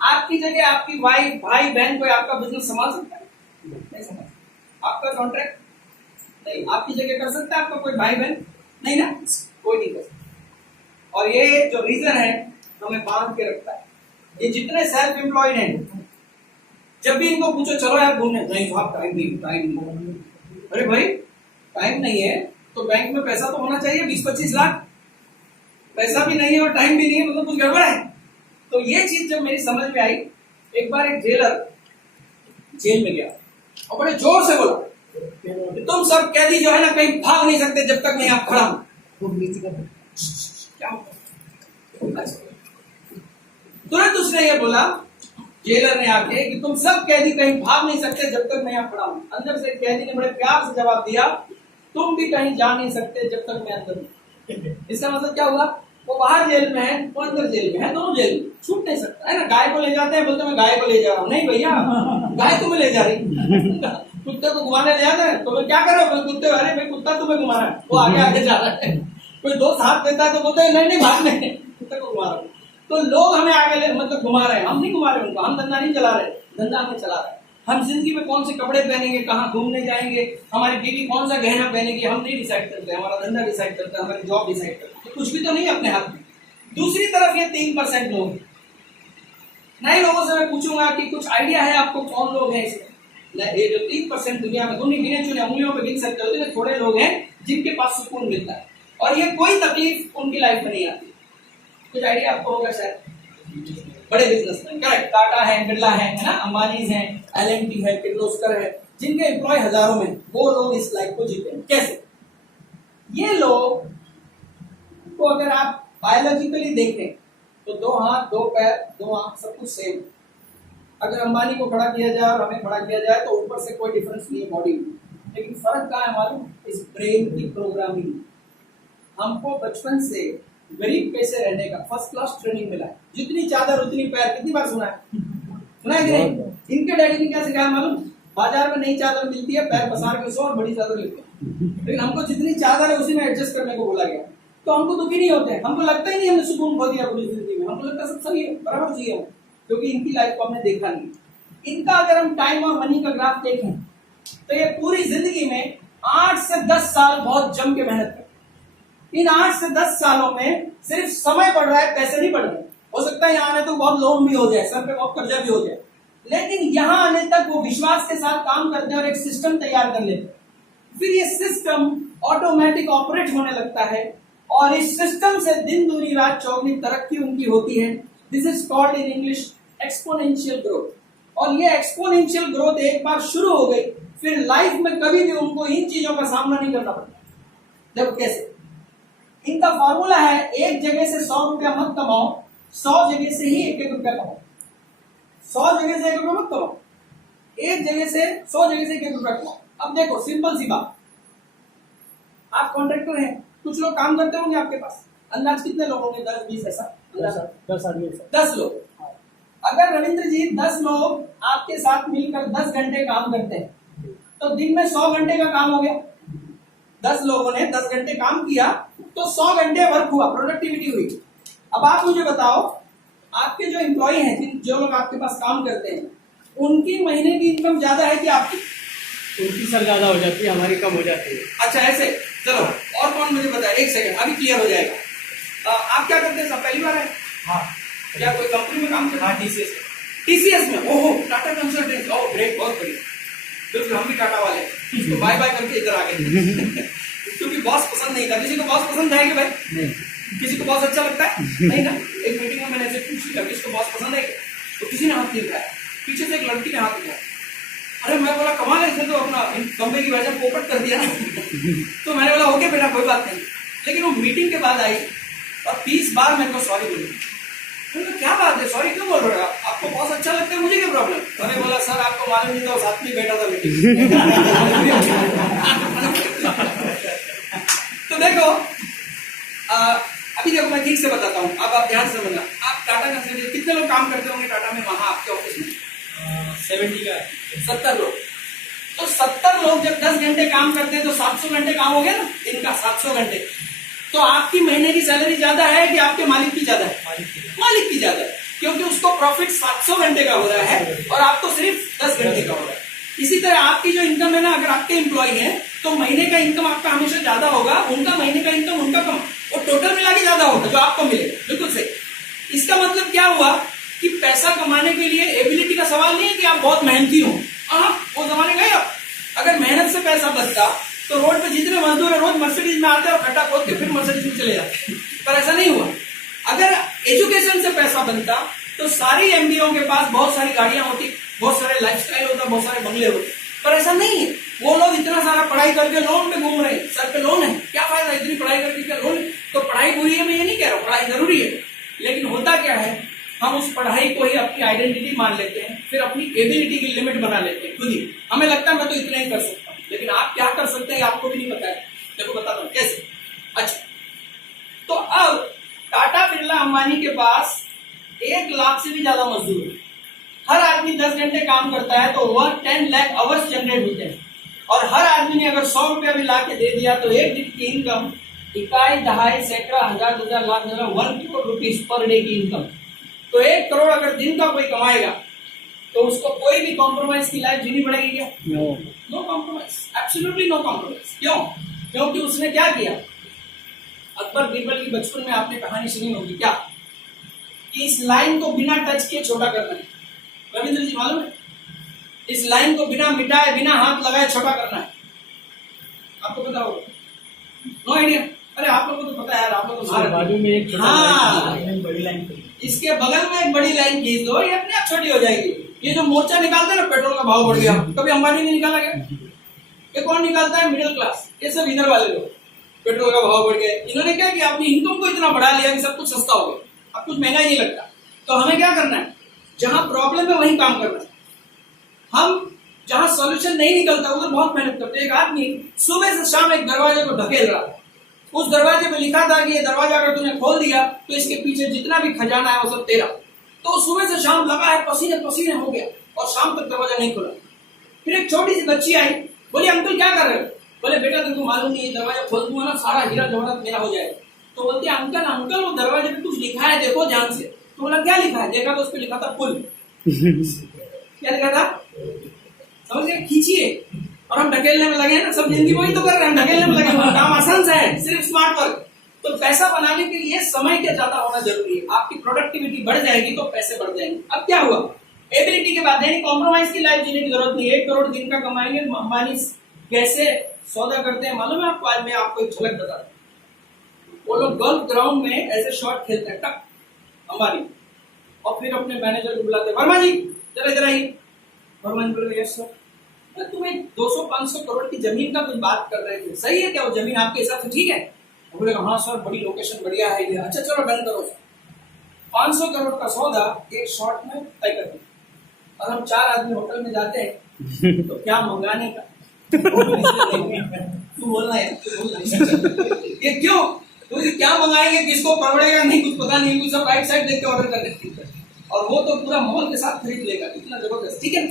आपकी जगह आपकी वाइफ, भाई, बहन कोई आपका बिजनेस संभाल सकता है? नहीं संभाल सकता। आपका कॉन्ट्रैक्ट नहीं, आपकी जगह कर सकता है आपका कोई भाई बहन? नहीं ना, कोई नहीं कर सकता। और ये जो रीजन है हमें बांध के रखता है। ये जितने सेल्फ एम्प्लॉयड हैं, जब भी इनको पूछो चलो यार घूमने, नहीं साहब टाइम नहीं। अरे भाई टाइम नहीं है तो बैंक में पैसा तो होना चाहिए, 20-25 लाख। पैसा भी नहीं है और टाइम भी नहीं है, मतलब कुछ गड़बड़ है। तो ये चीज जब मेरी समझ में आई, एक बार एक जेलर जेल में गया और बड़े जोर से बोला कि तुम सब कैदी जो है ना कहीं भाग नहीं सकते जब तक मैं यहाँ खड़ा हूं। क्या होगा? तुरंत उसने ये बोला, जेलर ने आके, कि तुम सब कैदी कहीं भाग नहीं सकते जब तक मैं यहाँ खड़ा हूं। अंदर से कैदी ने बड़े प्यार से जवाब दिया, तुम भी कहीं जा नहीं सकते जब तक मैं अंदर हूं। इसका मतलब क्या हुआ? वो बाहर जेल में है, वो अंदर जेल में है, दोनों जेल में, छूट नहीं सकता है ना। गाय को ले जाते हैं, बोलते मैं गाय को ले जा रहा हूँ। नहीं भैया, गाय तुम्हें ले जा रही। कुत्ते को घुमाने ले जाते हैं तो मैं क्या करो? कुत्ते, अरे भाई कुत्ता तुम्हें घुमा रहा है, वो आगे आगे जा रहा है। कोई दोस्त हाथ देता है तो बोलते हैं नहीं भाग नहीं, कुत्ते को घुमा रहा हूँ। तो लोग हमें आगे मतलब घुमा रहे हैं, हम नहीं घुमा रहे उनको, हम धंधा नहीं चला रहे, धंधा हमें चला रहे हैं। हम जिंदगी में कौन से कपड़े पहनेंगे, कहाँ घूमने जाएंगे, हमारी बीवी कौन सा गहना पहनेगी, हम नहीं डिसाइड करते, हमारा धंधा डिसाइड करता है, हमारी जॉब डिसाइड करता है। तो कुछ भी तो नहीं है अपने हाथ में। दूसरी तरफ ये 3% लोग, नए लोगों से मैं पूछूंगा कि कुछ आइडिया है आपको कौन लोग हैं इसमें? ये जो 3% दुनिया में, दुनिया गिने चुने उंगलियों पे गिन सकते हो, थोड़े लोग हैं जिनके पास सुकून मिलता है और ये कोई तकलीफ उनकी लाइफ में नहीं आती। कुछ आइडिया आपको होगा शायद। बड़े बिजनेसमैन, करेक्ट, टाटा है, बिरला है ना, अंबानीज है, एल&टी है, किर्लोस्कर है, जिनके एम्प्लॉय हजारों में, वो लोग इस लाइफ को जीते हैं। कैसे? ये लोग को अगर आप बायोलॉजिकली देखें तो 2 हाथ, 2 पैर, 2 आंख, सब कुछ सेम। अगर अंबानी को खड़ा किया जाए और हमें खड़ा किया जाए तो ऊपर से कोई डिफरेंस नहीं है बॉडी में, लेकिन फर्क कहाँ है मालूम? इस ब्रेन की प्रोग्रामिंग। हमको बचपन से गरीब कैसे रहने का फर्स्ट क्लास ट्रेनिंग मिला है। जितनी चादर उतनी पैर, कितनी बार सुना है कि नहीं? इनके डैडी ने क्या सिखाया मालूम? बाजार में नई चादर मिलती है, पैर पसार के सो और बड़ी चादर लेते हैं, लेकिन हमको जितनी चादर है उसी में एडजस्ट करने को बोला गया। तो हमको दुखी नहीं होते, हमको लगता ही नहीं हमने सुकून खो दिया पूरी जिंदगी में, हमको लगता सब सही है, बराबर जिए हम, क्योंकि इनकी लाइफ को हमने देखा नहीं। इनका अगर हम टाइम और मनी का ग्राफ देखें तो ये पूरी जिंदगी में 8 से 10 साल बहुत जम के मेहनत करते। इन 8 से 10 सालों में सिर्फ समय बढ़ रहा है, पैसे नहीं बढ़ रहे। हो सकता है यहाँ आने तो बहुत लोन भी हो जाए, सर पे बहुत कर्जा भी हो जाए, लेकिन यहाँ आने तक वो विश्वास के साथ काम करते हैं और एक सिस्टम तैयार कर लेते हैं। फिर ये सिस्टम ऑटोमेटिक ऑपरेट होने लगता है और इस सिस्टम से दिन दूनी रात चौगनी तरक्की उनकी होती है। This is called in English exponential growth. और ये एक्सपोनेंशियल ग्रोथ एक बार शुरू हो गई, फिर लाइफ में कभी भी उनको इन चीजों का सामना नहीं करना पड़ता। देखो कैसे, इनका फॉर्मूला है, एक जगह से 100 रुपया मत कमाओ, 100 जगह से ही 1-1 रुपया कमाओ। 100 जगह से 1 रुपया मत कमाओ, एक जगह से 100 जगह से 1 रुपया कमाओ। अब देखो सिंपल सी बात, आप कॉन्ट्रैक्टर हैं, कुछ लोग काम करते होंगे आपके पास, अंदाज कितने लोग होंगे? 10-20 ऐसा? 10 आदमी। 10 लोग। अगर रविंद्र जी 10 लोग आपके साथ मिलकर 10 घंटे काम करते हैं तो दिन में 100 घंटे का काम हो गया। 10 लोगों ने 10 घंटे काम किया तो 100 घंटे वर्क हुआ, प्रोडक्टिविटी हुई। अब आप मुझे बताओ, आपके जो एम्प्लॉय हैं, जो लोग आपके पास काम करते हैं, उनकी महीने की इनकम ज्यादा है कि आपकी? उनकी सर ज्यादा हो जाती है, हमारी कम हो जाती है। अच्छा ऐसे, चलो और कौन मुझे बताए? एक सेकंड, अभी क्लियर हो जाएगा। आप क्या करते हैं? सब पहली बार है? हाँ। क्या कोई कंपनी में काम करते हैं? हाँ, TCS। TCS में? ओहो, टाटा कंसल्टेंसी, ओह ग्रेट, बहुत बढ़िया। बिल्कुल, हम भी टाटा वाले हैं, तो बाय बाय करके इधर आ गए। क्योंकि बॉस पसंद नहीं था। किसी को बॉस पसंद है कि भाई? नहीं। किसी को बॉस अच्छा लगता है? नहीं ना। एक मीटिंग में मैंने ऐसे पूछ लिया, किसको बॉस पसंद है? तो किसी ने हाथ नहीं उठाया, पीछे से एक लड़की ने हाथ उठाया। अरे मैं बोला कमाल है, इसने तो अपना बम्बे की वजह पोपट कर दिया ना। तो मैंने बोला ओके बेटा कोई बात नहीं, लेकिन वो मीटिंग के बाद आई और 30 बार मेरे को सॉरी बोली। बोला क्या बात है, सॉरी क्यों बोल रहे हो आप? आपको बहुत अच्छा लगता है, मुझे क्या प्रॉब्लम? मैंने बोला सर आपको मालूम नहीं था, साथ में बैठा था मीटिंग। तो देखो अभी देखो मैं ठीक से बताता हूँ, अब आप ध्यान से समझना। आप टाटा कंसल्टेंसी कितने लोग काम करते होंगे टाटा में वहां आपके ऑफिस में? 70 का 70 लोग। तो 70 लोग जब 10 घंटे काम करते हैं तो 700 घंटे काम हो गया ना, दिन का 700 घंटे। तो आपकी महीने की सैलरी ज्यादा है कि आपके मालिक की ज्यादा है? मालिक की ज्यादा है, क्योंकि उसको प्रॉफिट 700 घंटे का हो रहा है और आपको सिर्फ 10 घंटे का हो रहा है। इसी तरह आपकी जो इनकम है ना, अगर आपके एम्प्लॉय है तो महीने का इनकम आपका हमेशा ज्यादा होगा, उनका महीने का इनकम उनका कम, और टोटल मिला के ज्यादा होगा जो आपको मिलेगा। बिल्कुल सही। इसका मतलब क्या हुआ कि पैसा कमाने के लिए एबिलिटी का सवाल नहीं है कि आप बहुत मेहनती हो, वो जमाने गए। अब अगर मेहनत से पैसा बनता तो रोड पे जितने मजदूर है रोज मर्सिडीज में आते और खड्डा खोद के फिर मर्सिडीज में चले जाते, पर ऐसा नहीं हुआ। अगर एजुकेशन से पैसा बनता तो सारी एमडीओ के पास बहुत सारी गाड़ियां होती, बहुत सारे लाइफस्टाइल होता, बहुत सारे बंगले होते, पर ऐसा नहीं है। वो लोग इतना सारा पढ़ाई करके लोन पे घूम रहे हैं, सर पे लोन है, क्या फायदा इतनी पढ़ाई करके, क्या लोन? तो पढ़ाई बुरी है, मैं ये नहीं कह रहा हूँ, पढ़ाई जरूरी है, लेकिन होता क्या है, हम उस पढ़ाई को ही अपनी आइडेंटिटी मान लेते हैं, फिर अपनी एबिलिटी की लिमिट बना लेते हैं खुद ही। हमें लगता है मैं तो इतना ही कर सकता हूँ, लेकिन आप क्या कर सकते हैं आपको भी नहीं पता है। देखो बताता हूँ कैसे। अच्छा, तो अब टाटा बिरला अंबानी के पास 1 लाख से भी ज्यादा मजदूर है। हर आदमी 10 घंटे काम करता है तो वह 10 लाख आवर्स जनरेट होते हैं, और हर आदमी ने अगर 100 रुपया भी ला के दे दिया तो एक दिन की इनकम इकाई, दहाई, सैकड़ा, हजार, 1000, lakh, 1 crore rupees per day की इनकम। तो 1 करोड़ अगर दिन का कोई कमाएगा तो उसको कोई भी कॉम्प्रोमाइज की लाइफ जीनी पड़ेगी क्या? No compromise, absolutely no compromise. क्यों? क्योंकि उसने क्या किया, अकबर बीरबल की बचपन में आपने कहानी सुनी होगी क्या, कि इस लाइन को बिना टच किए छोटा करना है। रविंद्र जी मालूम है? इस लाइन को बिना मिटाए, बिना हाथ लगाए छोटा करना है। आपको पता होगा? No idea? अरे आप लोगों को तो पता है यार, आप लोग तो बाजू में एक बड़ी लाइन इसके बगल में एक बड़ी लाइन खींच दो, ये अपने आप छोटी हो जाएगी। ये जो मोर्चा निकालते हैं ना, पेट्रोल का भाव बढ़ गया, कभी अंबानी ने निकाला क्या? ये कौन निकालता है? मिडिल क्लास, ये सब इधर वाले लोग। पेट्रोल का भाव बढ़ गया, इन्होंने क्या किया, अपनी इनकम को इतना बढ़ा लिया कि सब कुछ सस्ता हो गया, अब कुछ महंगा ही नहीं लगता। तो हमें क्या करना है, जहां प्रॉब्लम है वहीं काम करना है। हम जहां सॉल्यूशन नहीं निकलता उधर बहुत मेहनत करते हैं। एक आदमी सुबह से शाम एक दरवाजे को ढकेल रहा है, उस दरवाजे पे लिखा था कि ये दरवाजा अगर तूने खोल दिया तो इसके पीछे जितना भी खजाना है वो सब तेरा। तो सुबह से शाम लगा है, पसीने पसीने हो गया, और शाम तक दरवाजा नहीं खुला। फिर एक छोटी सी बच्ची आई, बोली अंकल क्या कर रहे हो? बोले बेटा तुमको मालूम नहीं, दरवाजा खोल दूंगा ना सारा हीरा जवाहरात मेरा हो जाएगा। तो बोलते अंकल अंकल वो दरवाजे पे कुछ लिखा है, देखो ध्यान से। तो बोला क्या लिखा है? देखा तो उस पर लिखा था पुल। क्या लिखा था? समझ गए? खींचिए, और हम ढकेलने में लगे ना, सब जिंदगी वही तो कर रहे हैं, ढकेलने में लगे। काम आसान सा है, सिर्फ स्मार्ट वर्क। तो पैसा बनाने के लिए समय के ज्यादा होना जरूरी है। आपकी प्रोडक्टिविटी बढ़ जाएगी तो पैसे बढ़ जाएंगे। अब क्या हुआ, एबिलिटी के बाद यानी कॉम्प्रोमाइज की लाइफ जीने की जरूरत नहीं। 1 करोड़ दिन का कमाएंगे। अंबानी कैसे सौदा करते हैं मालूम है आपको? आज मैं आपको एक झलक बताता हूँ। वो लोग गोल्फ ग्राउंड में ऐसे शॉट खेलते हैं टक, अंबानी, और फिर अपने मैनेजर को बुलाते हैं, वर्मा जी जरा इधर आइए। वर्मा जी बोले यस सर। तुम एक 200-500 करोड़ की जमीन का कुछ बात कर रहे थे, सही है क्या वो जमीन आपके हिसाब से ठीक है? बोले हाँ सर, बड़ी लोकेशन बढ़िया है ये। अच्छा चलो डन करो। 500 करोड़ का सौदा एक शॉट में तय कर दिया। और हम 4 आदमी होटल में जाते हैं तो क्या मंगाने का तू बोलना है, ये क्यों? क्योंकि क्या मंगाएंगे, किसको पकड़ेगा नहीं कुछ पता नहीं, कुछ सब राइट साइड देख के ऑर्डर कर देते, और वो तो पूरा मॉल के साथ खरीद लेगा, इतना जबरदस्त। ठीक है,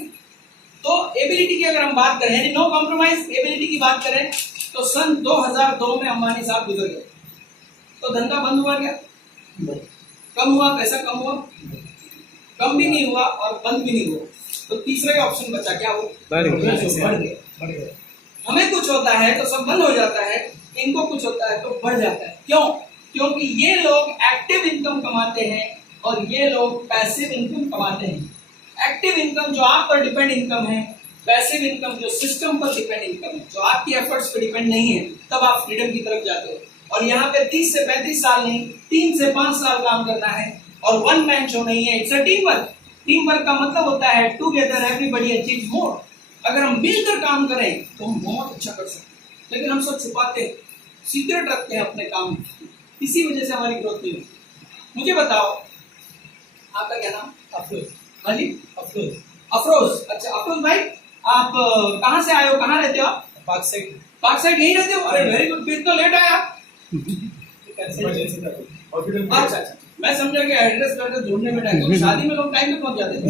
तो एबिलिटी की अगर हम बात करें, यानी नो कॉम्प्रोमाइज एबिलिटी की बात करें, तो सन 2002 में अंबानी साहब गुजर गए। तो धंधा बंद हुआ क्या? कम हुआ, पैसा कम हुआ? कम भी नहीं हुआ और बंद भी नहीं हुआ। तो तीसरा ही ऑप्शन बचा, क्या हो? बढ़ गया। हमें कुछ होता है तो सब बंद हो जाता है, इनको कुछ होता है तो बढ़ जाता है। क्यों? क्योंकि ये लोग एक्टिव इनकम कमाते हैं और ये लोग पैसिव इनकम कमाते हैं। एक्टिव इनकम जो आप पर डिपेंड इनकम है, पैसिव इनकम जो सिस्टम पर डिपेंड इनकम है, जो आपकी एफर्ट्स पर डिपेंड नहीं है, तब आप फ्रीडम की तरफ जाते हो। और यहाँ पे 30 से 35 साल नहीं, 3 से 5 साल काम करना है, और वन मैन शो नहीं है, it's a team work. Team work का मतलब होता है टुगेदर एवरीबॉडी अचीव्स मोर। अगर हम मिलकर काम करें तो हम बहुत अच्छा कर सकते हैं, लेकिन हम सब छुपाते हैं, सीक्रेट रखते हैं अपने काम में, इसी वजह से हमारी ग्रोथ नहीं होती। मुझे बताओ, आपका क्या नाम? अफरोज। हाँ जी, अफरोज। अफरोज। अच्छा अफरोज भाई, आप कहाँ से आए हो, कहाँ रहते हो आप? पाक साइड। पाक साइड यहीं रहते हो? अरे वेरी गुड, फिर तो लेट आए आप। अच्छा अच्छा, मैं समझा कि एड्रेस वगैरह ढूंढने में टाइम, शादी में लोग टाइम पे पहुंच जाते हैं।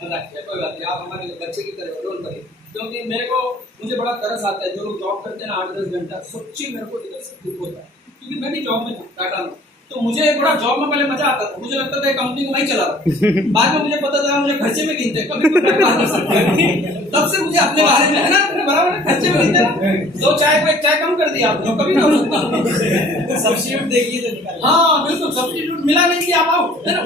कोई बात नहीं, आप हमारे बच्चे की तरह डोंट वरी, क्योंकि मुझे बड़ा तरस आता है जो लोग जॉब करते हैं ना 8-10 घंटा, सच्ची मेरे को इधर से दुख होता है, क्योंकि मैं भी जॉब में था टाटा में, तो मुझे बड़ा जॉब में पहले मजा आता था, मुझे लगता था कंपनी को नहीं चला रहा, बाद में मुझे पता चला मुझे खर्चे में गिनते कभी कोई बात कर सकते हैं, तब से मुझे अपने बारे में है ना, अपने बराबर खर्चे में गिनते ना, 2 चाय को 1 चाय कम कर दिया आपने, कभी ना हो सकता। सब्सिट्यूट देखिए तो निकाल। हाँ बिल्कुल, सब्सिट्यूट मिला नहीं कि आप आओ, है ना।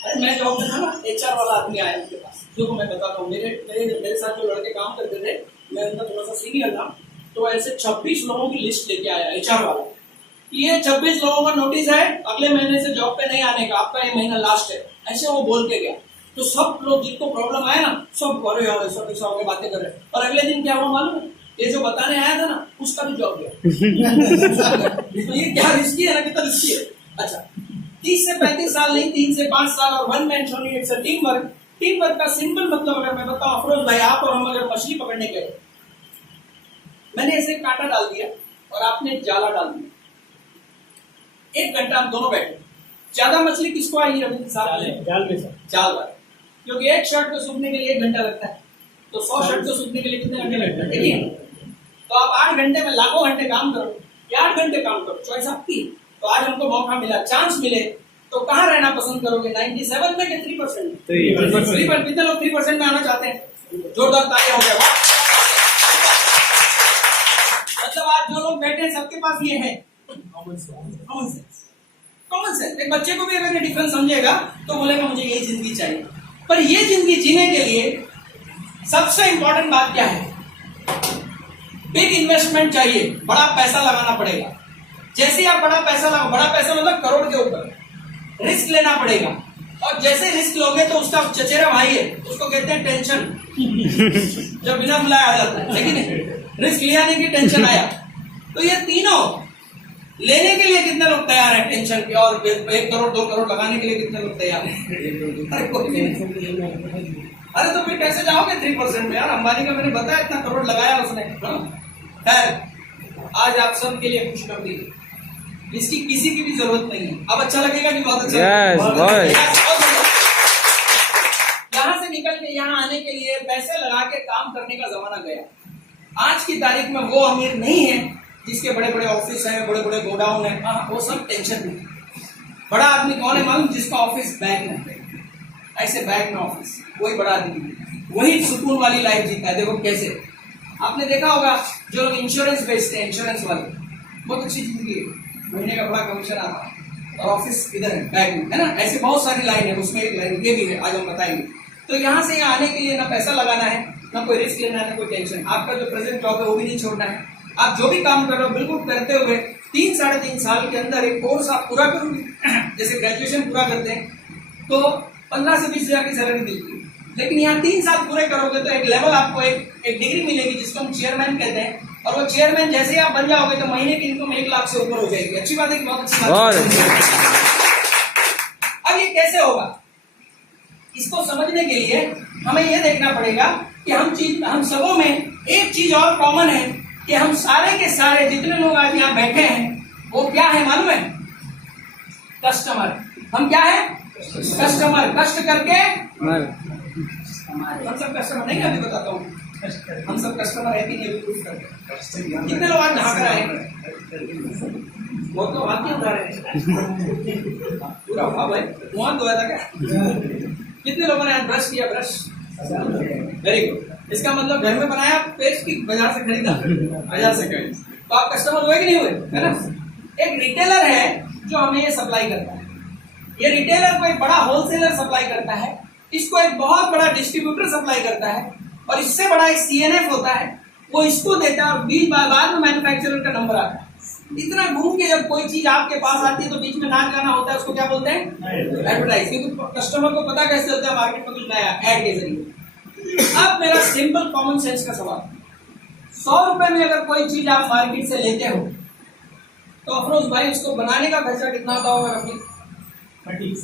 अरे मैं जॉब में था ना, HR वाला आदमी आया मेरे पास, देखो मैं बताता हूँ, मेरे साथ जो लड़के काम करते थे, मैं उनका थोड़ा सा सीनियर था, तो ऐसे 26 लोगों की लिस्ट लेके आया HR वाला, ये 26 लोगों का नोटिस है, अगले महीने से जॉब पे नहीं आने का, आपका ये महीना लास्ट है, ऐसे वो बोल के गया। तो सब लोग जिनको प्रॉब्लम आया ना, सब अरे यार सब ऐसा हो गया, बातें कर रहे हैं, और अगले दिन क्या हुआ मालूम है, ये जो बताने आया था ना, उसका भी जॉब गया। तो ये क्या रिस्की है ना, कितना रिस्की है। अच्छा 30 से 35 साल नहीं, 3 से 5 साल, और one man show, it's a team work. Team work का सिंपल मतलब अगर मैं बताऊं अफरोज भाई, आप और हम अगर मछली पकड़ने गए, मैंने ऐसे कांटा डाल दिया और आपने जाला डाल दिया, 1 घंटा हम दोनों बैठे, ज्यादा मछली किसको आएगी रवि साहब? जाल में सर। जाल वाले, क्योंकि एक शर्ट को सूखने के लिए 1 घंटा लगता है, तो 100 शर्ट को सूखने के लिए कितने घंटे लगते हैं? ठीक है, तो आप 8 घंटे में लाखों घंटे काम करो या 8 घंटे काम करो, चॉइस आपकी। तो आज हमको मौका मिला, चांस मिले, तो कहाँ रहना पसंद करोगे, 97 में कि 3%? 3%। कितने लोग 3% में आना चाहते हैं? जोरदार तालियां हो गया। मतलब आज जो लोग बैठे हैं सबके पास ये है कॉमन सेंस। कॉमन सेंस, एक बच्चे को भी अगर ये डिफरेंस समझेगा तो बोलेगा मुझे ये जिंदगी चाहिए। पर ये जिंदगी जीने के लिए सबसे इंपॉर्टेंट बात क्या है? बिग इन्वेस्टमेंट चाहिए, बड़ा पैसा लगाना पड़ेगा। जैसे आप बड़ा पैसा मतलब करोड़ के ऊपर रिस्क लेना पड़ेगा, और जैसे रिस्क लोगे तो उसका चचेरा भाई है, उसको कहते हैं टेंशन, जो बिना बुलाया आ जाता है, लेकिन रिस्क लिया नहीं कि टेंशन आया। तो ये तीनों लेने के लिए कितने लोग तैयार हैं टेंशन के, और 1 करोड़ 2 करोड़ लगाने के लिए कितने लोग तैयार हैं? अरे तो फिर कैसे जाओगे 3% में यार? अंबानी का मैंने बताया इतना करोड़ लगाया उसने। खैर आज आप सब के लिए खुशखबरी, इसकी किसी की भी जरूरत नहीं है। अब अच्छा लगेगा कि बहुत अच्छा? यहाँ से निकल के यहाँ आने के लिए पैसे लगा के काम करने का जमाना गया। आज की तारीख में वो अमीर नहीं है जिसके बड़े बड़े ऑफिस हैं, बड़े बड़े गोडाउन है, वो सब टेंशन में। बड़ा आदमी कौन है मालूम? जिसका ऑफिस बैंक में, ऐसे बैंक में ऑफिस, वही बड़ा आदमी, वही सुकून वाली लाइफ जीता है। देखो कैसे, आपने देखा होगा जो लोग इंश्योरेंस बेचते हैं, इंश्योरेंस वाले, बहुत अच्छी जिंदगी है, महीने का बड़ा कमीशन आता है, और ऑफिस इधर है बैंक में, है ना। ऐसे बहुत सारी लाइन है, उसमें एक लाइन ये भी है, आज हम बताएंगे। तो यहाँ से यहाँ आने के लिए ना पैसा लगाना है, ना कोई रिस्क लेना है, ना कोई टेंशन। आपका जो प्रेजेंट जॉब है वो भी नहीं छोड़ना है। आप जो भी काम कर रहे हो बिल्कुल करते हुए 3-3.5 साल के अंदर एक कोर्स आप पूरा करोगे, जैसे ग्रेजुएशन पूरा करते हैं तो 15 से 20 हजार की सैलरी मिलती है, लेकिन यहाँ 3 साल पूरे करोगे तो एक लेवल आपको एक डिग्री मिलेगी जिसको हम चेयरमैन कहते हैं, और वो चेयरमैन जैसे ही आप बन जाओगे तो महीने की इनकम 1 लाख से ऊपर हो जाएगी। अच्छी बात है कि बहुत अच्छी बात है। अब ये कैसे होगा, इसको समझने के लिए हमें ये देखना पड़ेगा कि हम सबों में एक चीज और कॉमन है कि हम सारे के सारे जितने लोग आज यहाँ बैठे हैं वो क्या है मालूम है? कस्टमर। हम क्या है? कस्टमर। कष्ट करके हम सब कस्टमर नहीं, अभी बताता हूँ हम सब कस्टमर है कि नहीं प्रूफ करके। कितने लोग आज नहा कर आए? वो तो हाथ नहीं उठा रहे पूरा भाई, वहां धोया था क्या? कितने लोगों ने आज ब्रश किया? Brush, very good. इसका मतलब घर में बनाया पेस्ट की बाजार से खरीदा? बाजार से खरीदा। तो आप कस्टमर हुए कि नहीं हुए? है ना। एक रिटेलर है जो हमें ये सप्लाई करता है, ये रिटेलर को एक बड़ा होलसेलर सप्लाई करता है, इसको एक बहुत बड़ा डिस्ट्रीब्यूटर सप्लाई करता है, और इससे बड़ा एक CNF होता है, वो इसको देता है, और बीच बाद में मैन्युफैक्चरर का नंबर आता है। इतना घूम के जब कोई चीज आपके पास आती है तो बीच में नाच गाना होता है, उसको क्या बोलते हैं? एडवर्टाइज। क्योंकि कस्टमर को पता कैसे चलता है मार्केट में कुछ नया, एड के जरिए। अब मेरा सिंपल कॉमन सेंस का सवाल, 100 रुपए में अगर कोई चीज आप मार्केट से लेते हो तो अफरोज भाई उसको बनाने का खर्चा कितना होता होगा? 30,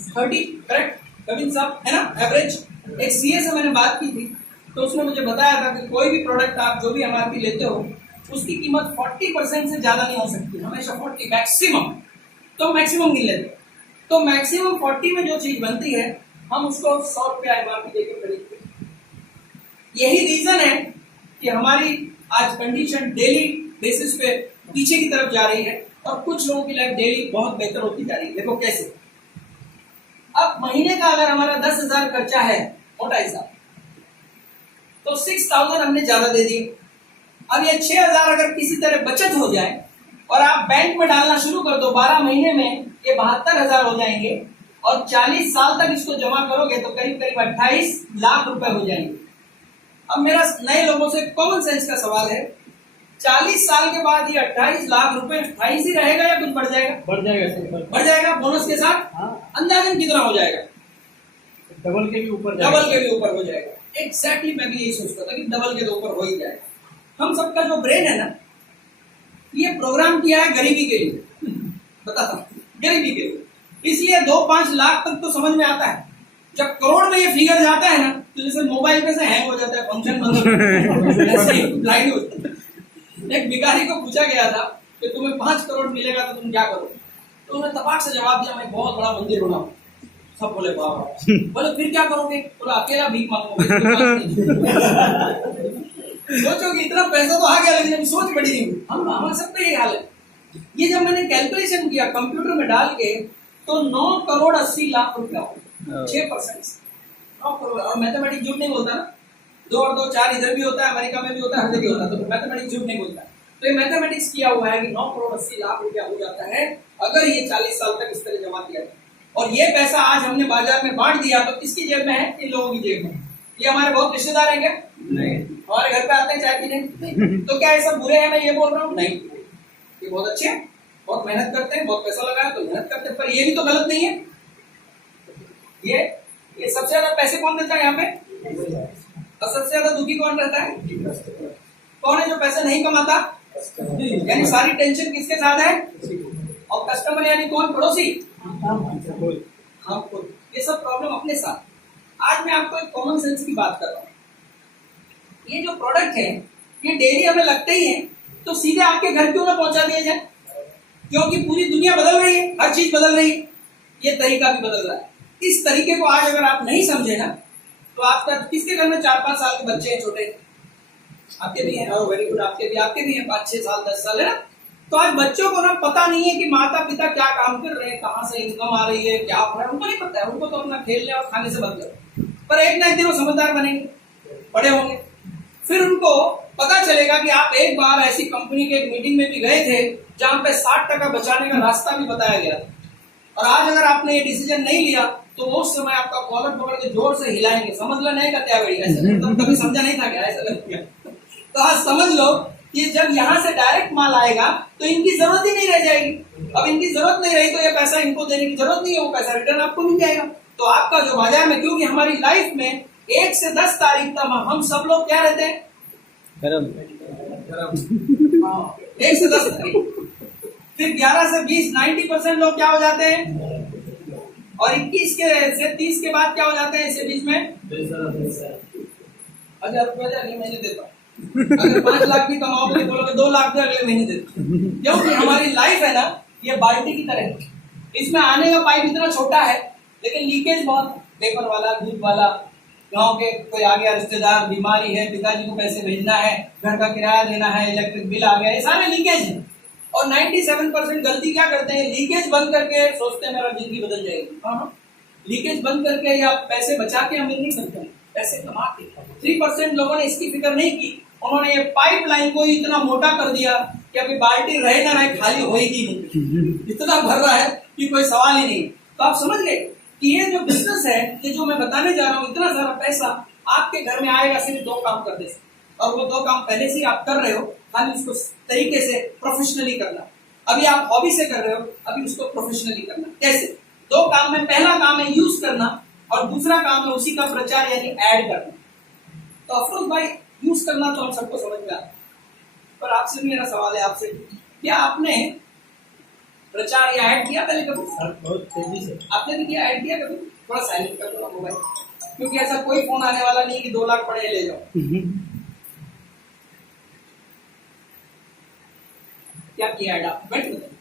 करेक्ट कविन साहब, है ना एवरेज। एक सीए से मैंने बात की थी तो उसने मुझे बताया था कि कोई भी प्रोडक्ट आप जो भी एमआरपी लेते हो उसकी कीमत 40% से ज्यादा नहीं हो सकती, हमेशा 40 मैक्सिमम। तो मैक्सिमम गिन लेते हैं, तो मैक्सिमम 40 में जो चीज बनती है हम उसको 100 रुपया एमआरपी देकर खरीदते हैं। यही रीजन है कि हमारी आज कंडीशन डेली बेसिस पे पीछे की तरफ जा रही है और कुछ लोगों की लाइफ डेली बहुत बेहतर होती जा रही है। देखो कैसे, अब महीने का अगर हमारा 10,000 खर्चा है मोटा हिसाब, तो 6,000 हमने ज्यादा दे दिए। अब ये 6,000 अगर किसी तरह बचत हो जाए और आप बैंक में डालना शुरू कर दो, 12 महीने में ये 72,000 हो जाएंगे और 40 साल तक इसको जमा करोगे तो करीब करीब 28 लाख रुपए हो जाएंगे। अब मेरा नए लोगों से कॉमन सेंस का सवाल है, 40 साल के बाद ये 28 लाख रुपए 28 ही रहेगा या कुछ बढ़ जाएगा? बढ़ जाएगा बोनस के साथ। हाँ। अंदाजन कितना हो जाएगा? डबल के भी ऊपर हो जाएगा। एग्जैक्टली मैं भी यही सोचता था कि डबल के तो ऊपर हो ही जाएगा। हम सबका जो ब्रेन है ना, ये प्रोग्राम किया है गरीबी के लिए, बताता हूं, गरीबी के लिए। इसलिए 2-5 लाख तक तो समझ में आता है। जब करोड़ में ये फिगर जाता है ना, तो जैसे मोबाइल पे से हैंग हो जाता है, फंक्शन बंद हो जाता है। एक भिखारी को पूछा गया था कि तुम्हें 5 करोड़ मिलेगा तो तुम क्या करोगे? तो उन्होंने तपाक से जवाब दिया, मैं बहुत बड़ा मंदिर बनाऊं। सब बोले वाह। बोले फिर क्या करोगे? बोला अकेला भीख मांगोगे। सोचो कि इतना पैसा तो आ गया, लेकिन अभी सोच बड़ी नहीं हुई। हम हमारे सबका ये हाल है। ये जब मैंने कैलकुलेशन किया कंप्यूटर में डाल के, तो 9 करोड़ 80 लाख रुपया हो, 6% से 9 करोड़। और मैथमेटिक्स झूठ नहीं बोलता ना, 2 और 2 4 इधर भी होता है, अमेरिका में भी होता है, हर जगह होता है। तो मैथमेटिक्स झूठ नहीं बोलता। तो ये मैथमेटिक्स किया हुआ है कि 9 करोड़ 80 लाख रुपया हो जाता है अगर ये 40 साल तक इस तरह जमा किया जाए। और ये पैसा आज हमने बाजार में बांट दिया तो किसकी जेब में है? इन लोगों की जेब में। ये हमारे बहुत रिश्तेदार हैं क्या? नहीं। हमारे घर पे आते हैं चाय पीने? नहीं। तो क्या ये सब बुरे हैं? मैं ये बोल रहा हूँ नहीं, ये बहुत अच्छे हैं, बहुत मेहनत करते हैं, बहुत पैसा लगाया तो मेहनत करते हैं, पर ये भी तो गलत नहीं है। ये सबसे ज्यादा पैसे कौन देता है यहाँ पे? और सबसे ज्यादा दुखी कौन रहता है? कौन है जो पैसा नहीं कमाता? यानी सारी टेंशन किसके साथ है? और कस्टमर यानी कौन? पड़ोसी, हम खुद। ये सब प्रॉब्लम अपने साथ। आज मैं आपको एक कॉमन सेंस की बात कर रहा हूँ। ये जो प्रोडक्ट है ये डेली हमें लगते ही है, तो सीधे आपके घर क्यों ना पहुंचा दिया जाए? क्योंकि पूरी दुनिया बदल रही है, हर चीज बदल रही है, ये तरीका भी बदल रहा है। इस तरीके को आज अगर आप नहीं समझे ना, तो आपका किसके घर में 4-5 साल के बच्चे हैं छोटे? आपके भी हैं। वेरी गुड, आपके भी हैं 5-6 साल 10 साल, है ना? तो आज बच्चों को ना पता नहीं है कि माता पिता क्या काम कर रहे हैं, कहाँ से इनकम आ रही है, क्या हो रहा है, उनको नहीं पता है। उनको तो अपना खेलने और खाने से बंद करो। पर एक ना एक दिन वो समझदार बनेंगे, बड़े होंगे, फिर उनको पता चलेगा कि आप एक बार ऐसी कंपनी के एक मीटिंग में भी गए थे जहां पे 60% बचाने का रास्ता भी बताया गया, और आज अगर आपने ये डिसीजन नहीं लिया तो वो उस समय आपका कॉलर पकड़ के जोर से हिलाएंगे, समझ लो नहीं करते बड़ी ऐसा, तब कभी समझा नहीं था क्या ऐसा लगता। तो आज समझ लो कि जब यहाँ से डायरेक्ट माल आएगा तो इनकी जरूरत ही नहीं रह जाएगी। अब इनकी जरूरत नहीं रही तो ये पैसा इनको देने की जरूरत नहीं है, वो पैसा रिटर्न आपको मिल जाएगा। तो आपका जो बाजार में, क्योंकि हमारी लाइफ में 1 से 10 तारीख तक हम सब लोग क्या रहते हैं? गरम। 1 से 10 तारीख, फिर 11 से 20 90% लोग क्या हो जाते हैं, और 21 से 30 के बाद क्या हो जाते हैं? इसके बीच में 1000 रुपये अगले महीने देता हूँ। अगर 5 लाख भी कमाओगे बोलोगे 2 लाख भी अगले महीने देता हूँ। क्योंकि हमारी लाइफ है ना, ये बाल्टी की तरह है। इसमें आने का पाइप इतना छोटा है लेकिन लीकेज बहुत, पेपर वाला, दूध वाला, गांव के कोई आ गया रिश्तेदार, बीमारी है, पिताजी को पैसे भेजना है, घर का किराया देना है, इलेक्ट्रिक बिल आ गया, ये सारे लीकेज है। और 97% गलती क्या करते हैं? लीकेज बंद करके सोचते हैं मेरा जिंदगी बदल जाएगी। हाँ, लीकेज बंद करके या पैसे बचा के अमीर नहीं बनते हैं, पैसे कमा के। 3% लोगों ने इसकी फिक्र नहीं की, उन्होंने ये पाइपलाइन को इतना मोटा कर दिया कि अभी बाल्टी रहे ना रहे खाली होगी नहीं, इतना भर रहा है कि कोई सवाल ही नहीं। तो आप समझ गए कि ये जो बिजनेस है, ये जो मैं बताने जा रहा हूँ, इतना सारा पैसा आपके घर में आएगा सिर्फ 2 काम करने से, और वो 2 काम पहले से आप कर रहे हो, खाली उसको तरीके से प्रोफेशनली करना। अभी आप हॉबी से कर रहे हो, अभी उसको प्रोफेशनली करना। कैसे? 2 काम में, पहला काम है यूज करना और दूसरा काम है उसी का प्रचार यानी ऐड करना। तो अफरोज भाई, यूज करना तो हम सबको समझ में आता है, पर आपसे भी मेरा सवाल है आपसे, क्या आपने बच्चा ये ऐड किया पहले कभी? सर बहुत तेजी से। आपने भी किया, ऐड किया कभी? थोड़ा साइलेंट कर दो मोबाइल, क्योंकि ऐसा कोई फोन आने वाला नहीं कि 2 लाख पड़े ले जाओ। क्या किया ऐड आप? बैठ बताइए।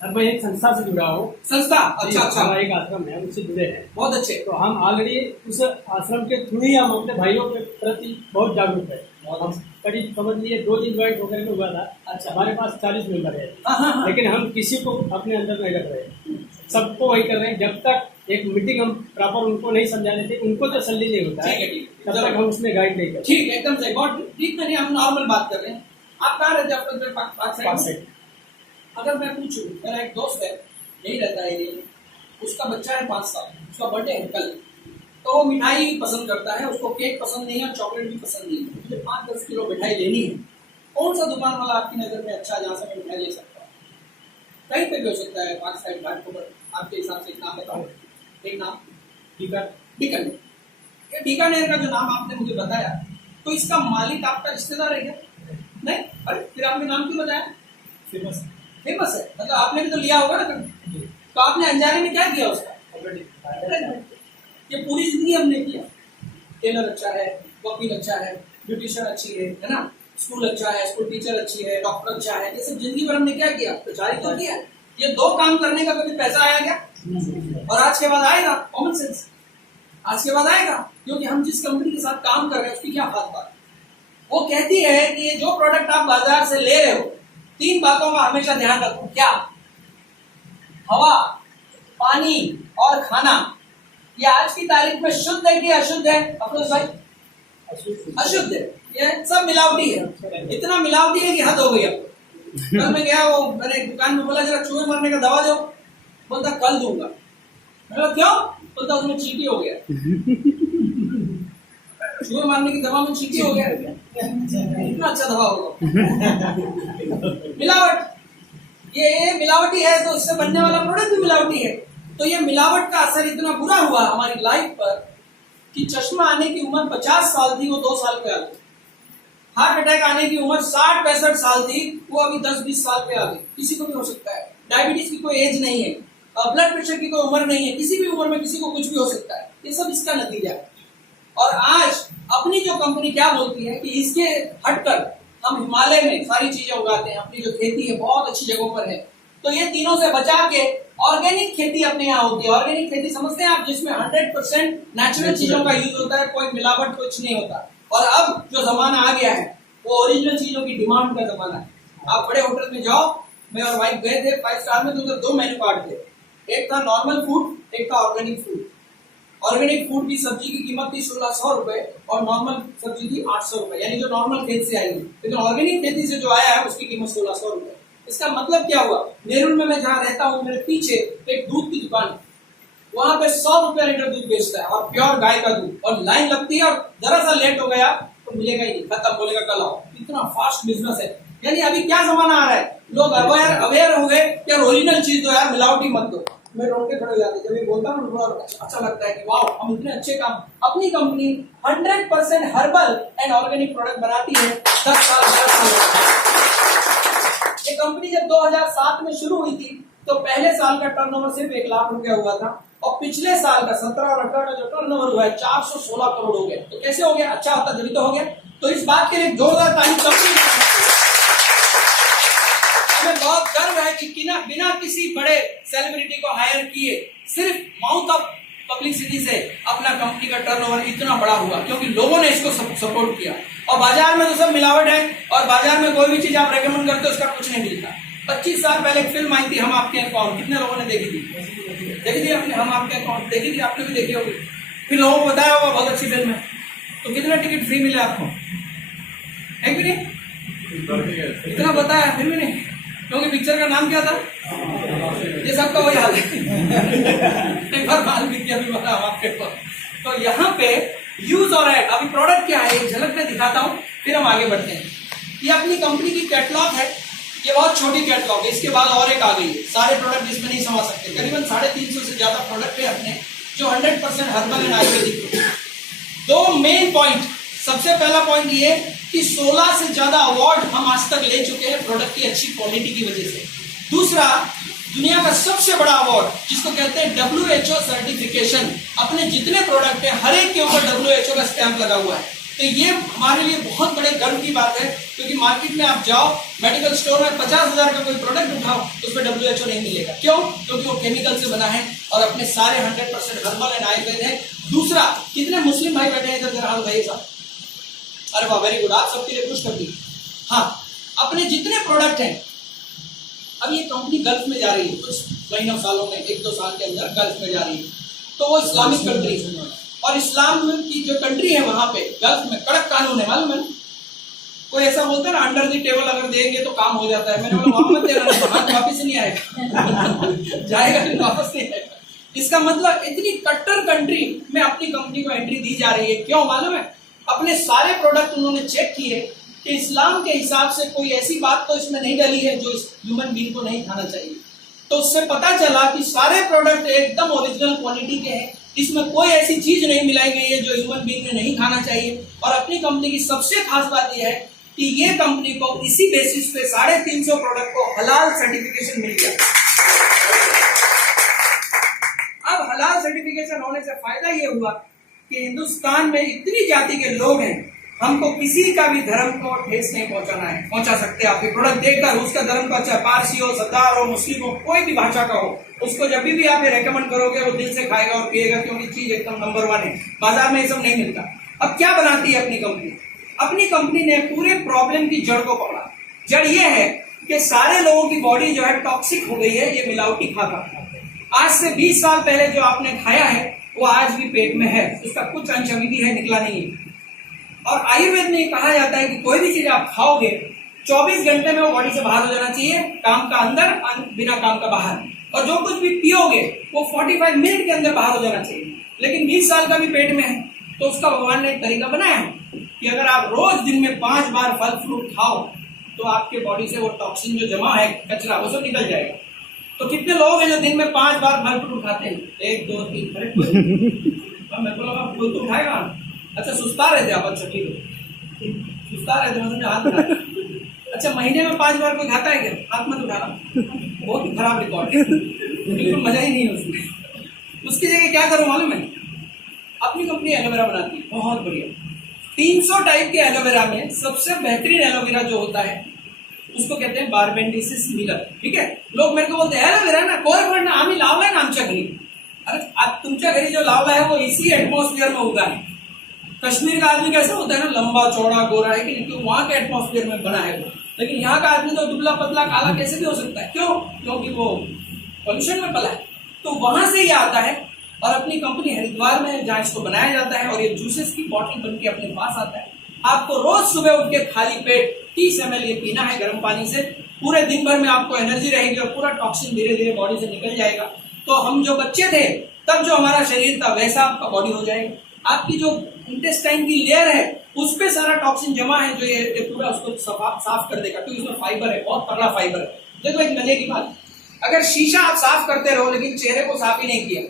सर मैं एक संस्था से जुड़ा हूँ। संस्था? अच्छा अच्छा, हमारा एक आश्रम है, उससे जुड़े हैं। बहुत अच्छे। तो हम ऑलरेडी उस आश्रम के थ्रू ही हम अपने भाइयों के प्रति बहुत जागरूक है। हम करीब समझ लीजिए 2 दिन ज्वाइंट होकर में हुआ था। अच्छा। हमारे पास 40 मेंबर है, हाँ। लेकिन हम किसी को अपने अंदर नहीं रख रहे, सबको वही कर रहे हैं। जब तक एक मीटिंग हम प्रॉपर उनको नहीं समझा देते, उनको तसल्ली नहीं होता ठीक है, है, ठीक है। तब तक हम उसमें गाइड नहीं करते। ठीक है, एकदम सही, बहुत ठीक। नहीं, हम नॉर्मल बात कर रहे हैं। आप कहाँ रहते हैं? आप पाक साइड। अगर मैं पूछूं, मेरा एक दोस्त है, यही रहता है ये, उसका बच्चा है 5 साल, उसका बर्थडे है कल, तो वो मिठाई पसंद करता है, उसको केक पसंद नहीं है और चॉकलेट भी पसंद नहीं है। मुझे 5-10 किलो मिठाई लेनी है। कौन सा दुकान वाला आपकी नजर में अच्छा, जहाँ से मैं मिठाई ले सकता हूँ? कहीं पे भी हो सकता है, पाक साइड, घाटकोपर, आपके हिसाब से एक नाम बताओ। एक नाम? बीकानेर। ये बीकानेर का जो नाम आपने मुझे बताया, तो इसका मालिक आपका रिश्तेदार है क्या? नहीं? अरे फिर आपने नाम क्यों बताया? फेमस है, मतलब आपने भी तो लिया होगा ना कभी। तो आपने अनजाने में क्या किया उसका? ये पूरी जिंदगी हमने किया। टेलर अच्छा है, वकील अच्छा है, ब्यूटिशियन अच्छी है ना, स्कूल अच्छा है, स्कूल टीचर अच्छी है, डॉक्टर अच्छा है, ये सब जिंदगी भर हमने क्या किया? प्रचारित तो किया। ये 2 काम करने का कभी पैसा आया क्या? और आज के बाद आएगा? कॉमन सेंस, आज के बाद आएगा, क्योंकि हम जिस कंपनी के साथ काम कर रहे हैं उसकी क्या खास बात? वो कहती है कि ये जो प्रोडक्ट आप बाजार से ले रहे हो, 3 बातों का हमेशा ध्यान रखो। क्या? हवा, पानी और खाना। ये आज की तारीख में शुद्ध है कि अशुद्ध है अफरोज भाई? अशुद्ध है। ये सब मिलावटी है, इतना मिलावटी है कि हद हो गई। अब कल मैं गया, वो मैंने दुकान में बोला जरा चूहे मारने का दवा दो, बोलता कल दूंगा। मैं क्यों? बोलता उसमें चींटी हो गया। चूहे मारने की दवा में चींटी हो गया, इतना अच्छा दवा होगा। मिलावट, ये मिलावटी है, तो उससे बनने वाला प्रोडक्ट भी मिलावटी है। तो ये मिलावट का असर इतना बुरा हुआ हमारी लाइफ पर कि चश्मा आने की उम्र 50 साल थी, वो 2 साल पे आ गई। हार्ट अटैक आने की उम्र 60-65 साल थी, वो अभी 10-20 साल पे आ गई। किसी को भी हो सकता है। डायबिटीज की कोई एज नहीं है, ब्लड प्रेशर की कोई उम्र नहीं है, किसी भी उम्र में किसी को कुछ भी हो सकता है। ये सब इसका नतीजा है। और आज अपनी जो कंपनी क्या बोलती है कि इसके हटकर हम हिमालय में सारी चीजें उगाते हैं, अपनी जो खेती है बहुत अच्छी जगहों पर है। तो ये तीनों से बचा के ऑर्गेनिक खेती अपने यहाँ होती है। ऑर्गेनिक खेती समझते हैं आप, जिसमें 100% नेचुरल चीजों का यूज होता है, कोई मिलावट कुछ नहीं होता। और अब जो जमाना आ गया है वो ओरिजिनल चीजों की डिमांड का जमाना है। आप बड़े होटल में जाओ, मैं और वाइफ गए थे 5 स्टार में, तो उधर 2 मेन्यू कार्ड थे, एक था नॉर्मल फूड, एक था ऑर्गेनिक फूड। ऑर्गेनिक फूड की सब्जी की कीमत थी 1600 रुपए और नॉर्मल सब्जी थी 800 रुपए, यानी जो नॉर्मल खेत से आई है। लेकिन ऑर्गेनिक खेती से जो आया है उसकी कीमत 1600 रुपए। इसका मतलब क्या हुआ? नेरुल में मैं जहाँ रहता हूँ, मेरे पीछे एक दूध की दुकान है, वहां पे 100 रुपया लीटर दूध बेचता है, और प्योर गाय का दूध, और लाइन लगती है, और जरा सा लेट हो गया तो मिलेगा ही नहीं, खत्म, बोलेगा कल आओ। इतना फास्ट बिजनेस है। यानी अभी क्या जमाना आ रहा है, लोग अवेयर हो गए कि ओरिजिनल चीज दो यार, मिलावटी मत दो। मैं रोड के खड़े हो जाते, जब ये बोलता हूँ थोड़ा अच्छा लगता है कि वाह, हम इतने अच्छे काम, अपनी company 100% herbal and organic product बनाती है। 10 साल ये कंपनी जब 2007 में शुरू हुई थी, तो पहले साल का टर्नओवर सिर्फ 1 लाख रुपया हुआ था, और पिछले साल का 17 और 18 का जो टर्नओवर हुआ है 416 करोड़ हो गया। तो कैसे हो गया? अच्छा होता जब तो हो गया। तो इस बात के लिए जोरदार ताली कंपनी, हमें बहुत गर्व है कि बिना किसी बड़े सेलिब्रिटी को हायर किए, सिर्फ माउथ ऑफ पब्लिसिटी से अपना कंपनी का टर्नओवर इतना बड़ा हुआ, क्योंकि लोगों ने इसको सपोर्ट किया। और बाजार में तो सब मिलावट है, और बाजार में कोई भी चीज आप रेकमेंड करते हो उसका कुछ नहीं मिलता। 25 साल पहले एक फिल्म आई थी हम आपके अकाउंट, कितने लोगों ने देखी थी आपने? हम आपके अकाउंट देखी थी, आपने भी देखी होगी। फिर लोगों को बताया होगा बहुत अच्छी फिल्म है, तो कितना टिकट फ्री मिले आपको? है कि नहीं? इतना बताया फिर भी नहीं, क्योंकि पिक्चर का नाम क्या था? ये सबका वही हाल है। एक बार माल बिक गया, भी बताया आपके पास। तो यहाँ पे यूज और एड, अभी प्रोडक्ट क्या है एक झलक में दिखाता हूँ, फिर हम आगे बढ़ते हैं। ये अपनी कंपनी की कैटलॉग है, ये बहुत छोटी कैटलॉग है, इसके बाद और एक आ गई है। सारे प्रोडक्ट इसमें नहीं समा सकते, करीबन 350 से ज्यादा प्रोडक्ट है अपने, जो 100% herbal and Ayurvedic. 2 main point. सबसे पहला पॉइंट ये कि 16 से ज्यादा अवार्ड हम आज तक ले चुके हैं प्रोडक्ट की अच्छी क्वालिटी की वजह से। दूसरा, दुनिया का सबसे बड़ा अवार्ड जिसको कहते हैं WHO सर्टिफिकेशन, अपने जितने प्रोडक्ट है हर एक के ऊपर WHO का स्टैंप लगा हुआ है। तो ये हमारे लिए बहुत बड़े गर्व की बात है, क्योंकि मार्केट में आप जाओ, मेडिकल स्टोर में 50,000 का कोई प्रोडक्ट उठाओ, उसमें WHO नहीं मिलेगा। क्यों? क्योंकि वो केमिकल से बना है और अपने सारे 100% हर्बल एंड आयुर्वेद है। दूसरा, कितने मुस्लिम भाई बैठे हैं इधर, जरा भाई साहब, अरे वाह, वेरी गुड, आप सबके लिए खुश कर दी। हाँ, अपने जितने प्रोडक्ट हैं, अब ये कंपनी गल्फ में जा रही है कुछ महीनों सालों में, 1-2 साल के अंदर गल्फ में जा रही है, तो वो इस्लामिक कंट्री है, और इस्लाम की जो कंट्री है वहां पे गल्फ में कड़क कानून है, मालूम है? कोई ऐसा बोलता है ना, अंडर द टेबल अगर देंगे तो काम हो जाता है। मैंने बोला वहां मत देना, हाथ वापिस नहीं आएगा जाएगा लेकिन वापस नहीं आएगा। इसका मतलब इतनी कट्टर कंट्री में अपनी कंपनी को एंट्री दी जा रही है। क्यों मालूम है? अपने सारे प्रोडक्ट उन्होंने चेक किए कि इस्लाम के हिसाब से कोई ऐसी बात तो इसमें नहीं डली है जो इस ह्यूमन बीइंग को नहीं खाना चाहिए। तो उससे पता चला कि सारे प्रोडक्ट एकदम ओरिजिनल क्वालिटी के हैं, इसमें कोई ऐसी चीज नहीं मिलाई गई है जो ह्यूमन बीइंग ने नहीं खाना चाहिए। और अपनी कंपनी की सबसे खास बात यह है कि ये कंपनी को इसी बेसिस पे 350 प्रोडक्ट को हलाल सर्टिफिकेशन मिल गया। अब हलाल सर्टिफिकेशन होने से फायदा ये हुआ कि हिंदुस्तान में इतनी जाति के लोग हैं, हमको किसी का भी धर्म को ठेस नहीं पहुंचा सकते। आपके प्रोडक्ट देखकर उसका धर्म का, चाहे पारसी हो, सरदार हो, मुस्लिम हो, कोई भी भाषा का हो, उसको जब भी आप रेकमेंड करोगे वो दिल से खाएगा और पिएगा, क्योंकि चीज एकदम नंबर 1 है। बाजार में ये सब नहीं मिलता। अब क्या बनाती है अपनी कंपनी? अपनी कंपनी ने पूरे प्रॉब्लम की जड़ को पकड़ा। जड़ ये है कि सारे लोगों की बॉडी जो है टॉक्सिक हो गई है ये मिलावटी खाता। आज से 20 साल पहले जो आपने खाया है वो आज भी पेट में है, उसका कुछ अंश अभी भी है, निकला नहीं है। और आयुर्वेद में कहा जाता है कि कोई भी चीज आप खाओगे 24 घंटे में वो बॉडी से बाहर हो जाना चाहिए, काम का अंदर, बिना काम का बाहर। और जो कुछ भी पियोगे वो 45 मिनट के अंदर बाहर हो जाना चाहिए। लेकिन 20 साल का भी पेट में है, तो उसका भगवान ने एक तरीका बनाया है कि अगर आप रोज दिन में 5 बार फल फ्रूट खाओ तो आपके बॉडी से वो टॉक्सिन जो जमा है, कचरा, वो सब निकल जाएगा। तो कितने लोग हैं जो दिन में 5 बार फल फ्रूट खाते हैं? 1, 2, 3, मैं बोला फल तो उठाएगा। अच्छा, सुस्ता रहते आप? अच्छा ठीक है, सुस्ता रहते मतलब हाथ उठा। अच्छा, महीने में 5 बार कोई खाता है क्या? हाथ मत उठाना, बहुत ही खराब रिकॉर्ड है, बिल्कुल मजा ही नहीं है उसमें। उसकी जगह क्या करो मालूम है? अपनी कंपनी एलोवेरा बनाती है, बहुत बढ़िया। 300 टाइप के एलोवेरा में सबसे बेहतरीन एलोवेरा जो होता है उसको कहते हैं बार्बेंडिसिस मिलर। ठीक है, लोग मेरे को बोलते हैं एलोवेरा ना कोई ना आम्ही लावलाय ना आमच्या घरी। अरे आप तुमच्या घरी जो लावला है वो इसी एटमॉस्फेयर में उगा है। कश्मीर का आदमी कैसा होता है ना, लंबा चौड़ा गोरा है, कि वहां के एटमॉस्फेयर में बना है वो। लेकिन यहाँ का आदमी तो दुबला पतला काला कैसे भी हो सकता है? क्यों? क्योंकि वो पॉल्यूशन में पला है। तो वहां से ये आता है। और अपनी कंपनी हरिद्वार में जहाँ इसको बनाया जाता है और ये जूसेस की बॉटल बन के अपने पास आता है। आपको रोज सुबह उठ के खाली पेट 30 ml ये पीना है गर्म पानी से। पूरे दिन भर में आपको एनर्जी रहेगी और पूरा टॉक्सिन धीरे धीरे बॉडी से निकल जाएगा। तो हम जो बच्चे थे तब जो हमारा शरीर था वैसा आपका बॉडी हो जाएगा। आपकी जो इंटेस्टाइन की लेयर है उस पे सारा टॉक्सिन जमा है जो ये पूरा उसको साफ कर देगा, क्योंकि उसमें फाइबर है, बहुत तगड़ा फाइबर है। देखो एक मजे की बात, अगर शीशा आप साफ करते रहो लेकिन चेहरे को साफ ही नहीं किया